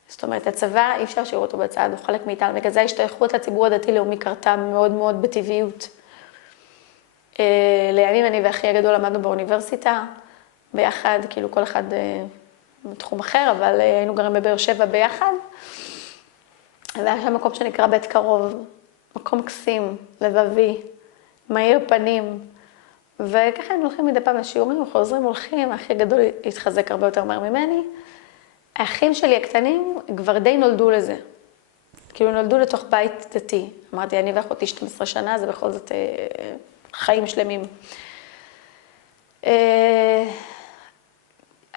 זאת אומרת, הצבא אי אפשר להשאיר אותו בצד, הוא חלק מאיתנו. בגלל זה ההשתייכות לציבור הדתי-לאומי קרתה מאוד מאוד בטבעיות. לימים אני ואחי הגדול למדנו באוניברסיטה, ביחד, כאילו כל אחד בתחום אחר, אבל היינו גרים בבאר שבע ביחד. והיה שם מקום שנקרא בית קרוב, מקום קסים, לבבי, מאיר פנים. וככה הם הולכים מדי פעם לשיעורים, חוזרים, הולכים, האחי הגדול התחזק הרבה יותר מהר ממני. האחים שלי הקטנים כבר די נולדו לזה. כאילו נולדו לתוך בית דתי. אמרתי, אני ואחותי 12 שנה, זה בכל זאת חיים שלמים.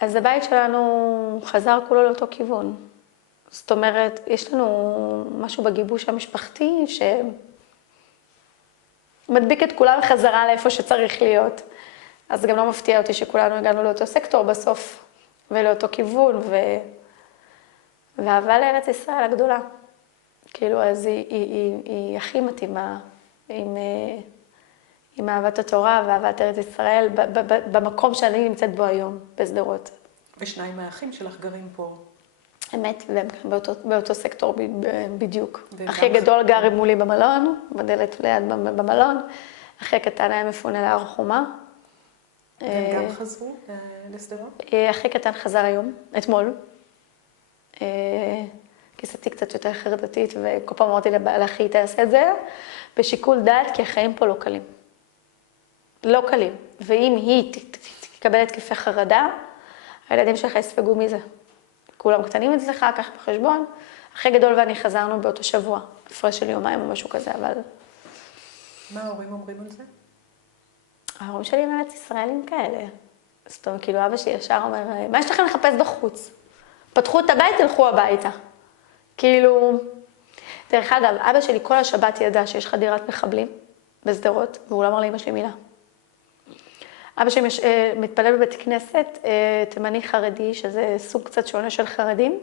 אז הבית שלנו חזר כולו לאותו כיוון. זאת אומרת, יש לנו משהו בגיבוש המשפחתי מדביק את כולם חזרה לאיפה שצריך להיות. אז גם לא מפתיע אותי שכולנו הגענו לאותו סקטור בסוף, ולאותו כיוון, ואהבה לארץ ישראל הגדולה. כאילו, אז היא הכי מתאימה עם אהבת התורה ואהבת ארץ ישראל, במקום שאני נמצאת בו היום, בשדרות. ו2 מהאחים שלך גרים פה. אמת, והם באותו סקטור בדיוק. אחי הגדול גר מולי במלון, בדלת ליד במלון. אחי הקטן היה מפונה להר חומה. והם גם חזרו לשדרות? אחי קטן חזר היום, אתמול. כיסתי קצת יותר חרדתית, וכל פעם אמרתי לאחי, תעשה את זה, בשיקול דעת, כי החיים פה לא קלים. לא קלים. ואם היא תקבל התקפי חרדה, הילדים שלך יספגו מזה. כולם קטנים אצלך, קח בחשבון. אחי גדול ואני חזרנו באותו שבוע, הפרש של יומיים או משהו כזה, אבל... מה ההורים אומרים על זה? ההורים שלי מארץ ישראלים כאלה. זאת אומרת, כאילו אבא שלי ישר אומר, מה יש לכם לחפש בחוץ? פתחו את הבית, תלכו הביתה. כאילו, דרך אגב, אבא שלי כל השבת ידע שיש חדירת מחבלים בשדרות, והוא לא אמר לאמא שלי מילה. אבא שלי מתפלל בבית כנסת, תימני חרדי, שזה סוג קצת שונה של חרדים.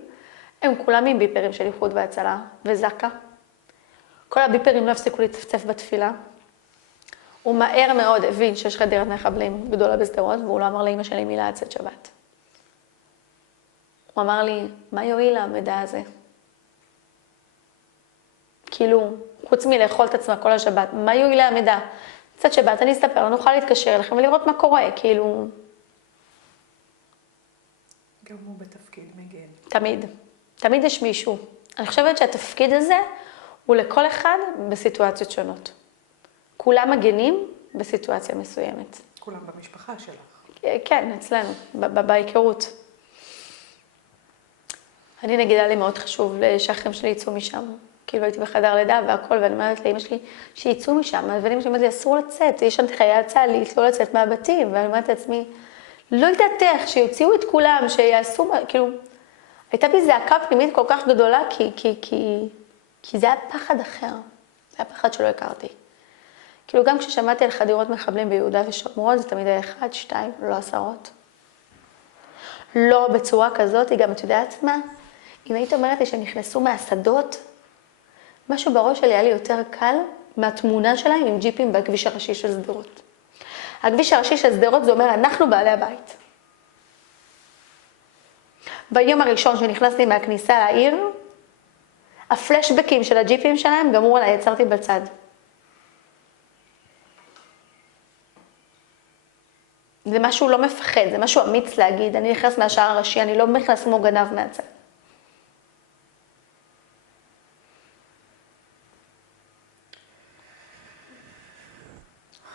הם כולם עם ביפרים של איחוד והצלה וזקה. כל הביפרים לא הפסיקו לצפצף בתפילה. הוא מהר מאוד הבין שיש חדירת מחבלים גדולה בשדרות, והוא לא אמר לאמא שלי מילה עד צאת שבת. הוא אמר לי, מה יועיל המידע הזה? כאילו, חוץ מלאכול את עצמה כל השבת, מה יועיל המידע? צאת שבת, אני אסתפר, אני אוכל להתקשר אליכם ולראות מה קורה, כאילו... גם הוא בתפקיד מגן. תמיד. תמיד יש מישהו. אני חושבת שהתפקיד הזה הוא לכל אחד בסיטואציות שונות. כולם מגנים בסיטואציה מסוימת. כולם במשפחה שלך. כן, אצלנו, בהיכרות. אני נגיד, היה לי מאוד חשוב שהאחים שלי יצאו משם. כאילו הייתי בחדר לידה והכל, ואני אומרת לאמא שלי שיצאו משם. ואמא שלי אומרת לי, אסור לצאת, יש שם חייל צה"לית, לא לצאת מהבתים. ואני אומרת לעצמי, לא יודעת איך, שיוציאו את כולם, שיעשו, כאילו, הייתה בי זעקה פנימית כל כך גדולה, כי זה היה פחד אחר. זה היה פחד שלא הכרתי. כאילו גם כששמעתי על חדירות מחבלים ביהודה ושומרון, זה תמיד היה 1, 2, לא 10. לא בצורה כזאת, גם את יודעת מה? אם היית אומרת לי שהם נכנסו מהשדות, משהו בראש שלי היה לי יותר קל מהתמונה שלהם עם ג'יפים בכביש הראשי של שדרות. הכביש הראשי של שדרות זה אומר, אנחנו בעלי הבית. ביום הראשון שנכנסתי מהכניסה לעיר, הפלשבקים של הג'יפים שלהם גמרו עליי, יצרתי בצד. זה משהו לא מפחד, זה משהו אמיץ להגיד, אני נכנס מהשער הראשי, אני לא נכנס כמו גנב מהצד.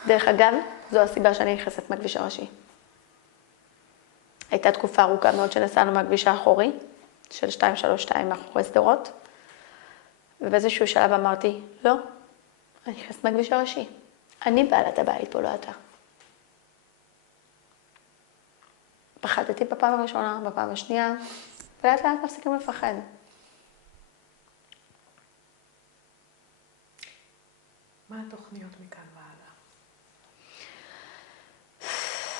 דרך אגב, זו הסיבה שאני נכנסת מהכביש הראשי. הייתה תקופה ארוכה מאוד שנסענו מהכביש האחורי, של 232 מאחורי שדרות, ובאיזשהו שלב אמרתי, לא, אני נכנסת מהכביש הראשי. אני בעלת הבית פה, לא אתה. פחדתי בפעם הראשונה, בפעם השנייה, ולאט לאט מפסיקים לפחד. מה התוכניות מכאן והלאה?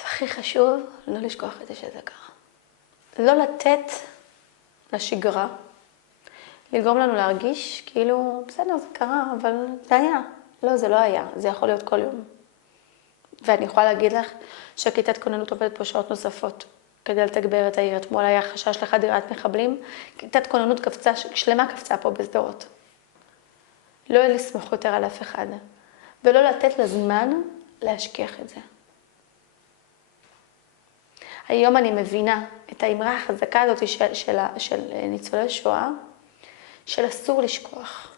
הכי חשוב, לא לשכוח את זה שזה קרה. לא לתת לשגרה, לגרום לנו להרגיש כאילו, בסדר, זה קרה, אבל זה היה. לא, זה לא היה, זה יכול להיות כל יום. ואני יכולה להגיד לך שכיתת כוננות עובדת פה שעות נוספות כדי לתגבר את העיר. אתמול היה חשש לחדירת מחבלים, כיתת כוננות שלמה קפצה פה בשדרות. לא לסמוך יותר על אף אחד, ולא לתת לזמן להשכיח את זה. היום אני מבינה את האמרה החזקה הזאת של ניצולי שואה, של אסור לשכוח.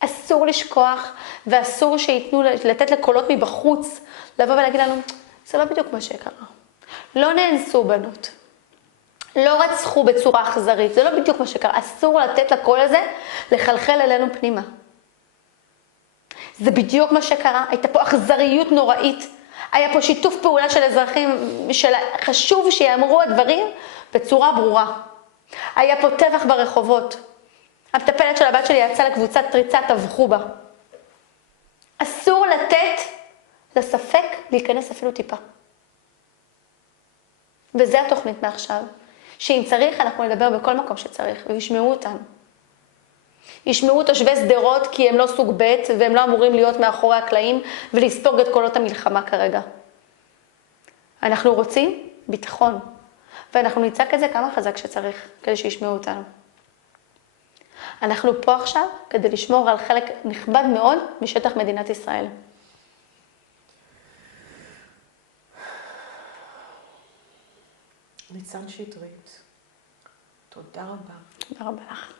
אסור לשכוח, ואסור שיתנו לתת לקולות מבחוץ, לבוא ולהגיד לנו, זה לא בדיוק מה שקרה. לא נאנסו בנות, לא רצחו בצורה אכזרית, זה לא בדיוק מה שקרה. אסור לתת לקול הזה לחלחל אלינו פנימה. זה בדיוק מה שקרה, הייתה פה אכזריות נוראית, היה פה שיתוף פעולה של אזרחים, חשוב שיאמרו הדברים בצורה ברורה. היה פה טבח ברחובות. המטפלת של הבת שלי יצאה לקבוצת פריצה, טבחו בה. אסור לתת לספק להיכנס אפילו טיפה. וזה התוכנית מעכשיו, שאם צריך אנחנו נדבר בכל מקום שצריך, וישמעו אותנו. ישמעו תושבי שדרות כי הם לא סוג ב' והם לא אמורים להיות מאחורי הקלעים ולספוג את קולות המלחמה כרגע. אנחנו רוצים ביטחון, ואנחנו נצעק את זה כמה חזק שצריך כדי שישמעו אותנו. אנחנו פה עכשיו כדי לשמור על חלק נכבד מאוד משטח מדינת ישראל. ניצן שטרית, תודה רבה. תודה רבה לך.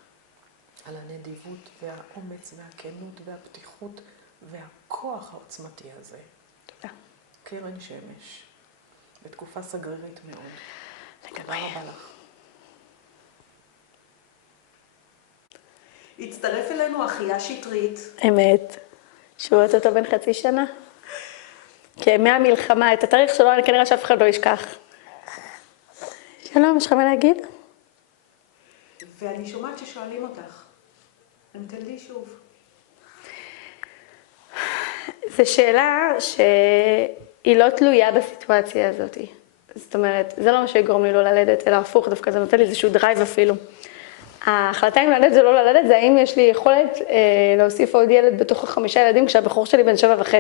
על הנדיבות והאומץ והכנות והפתיחות והכוח העוצמתי הזה. תודה. קרן שמש, בתקופה סגרירית מאוד. לגמרי. תודה רבה לך. הצטרף אלינו אחיה שטרית. אמת. שואלת אותו בן חצי שנה. כימי המלחמה, את התאריך שלו, אני כנראה שאף אחד לא ישכח. שלום, יש לך מה להגיד? ואני שומעת ששואלים אותך, אם תלדי שוב. זו שאלה שהיא לא תלויה בסיטואציה הזאת. זאת אומרת, זה לא מה שיגרום לי לא ללדת, אלא הפוך, דווקא זה נותן לי איזשהו דרייב אפילו. ההחלטה אם ללדת זה לא ללדת, זה האם יש לי יכולת להוסיף עוד ילד בתוך 5 ילדים, כשהבחור שלי בן 7.5.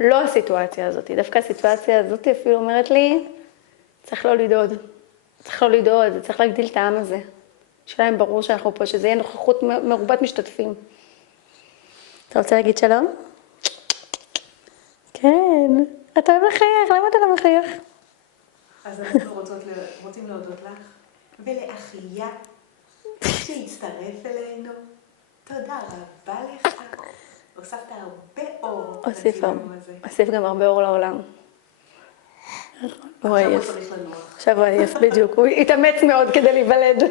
לא הסיטואציה הזאת, דווקא הסיטואציה הזאת אפילו אומרת לי, צריך לא לדאוד. צריך לא לדאוד, צריך להגדיל את העם הזה. שאלה אם ברור שאנחנו פה, שזה יהיה נוכחות מרובת משתתפים. אתה רוצה להגיד שלום? כן. אתה אוהב לחייך, למה אתה לא מחייך? אז אנחנו רוצים להודות לך ולאחיה שהצטרף אלינו. תודה רבה לך. הוספת הרבה אור לצילום הזה. הוסיף גם הרבה אור לעולם. עכשיו הוא צריך לנוח. עכשיו הוא עייף בדיוק, הוא התאמץ מאוד כדי להיוולד.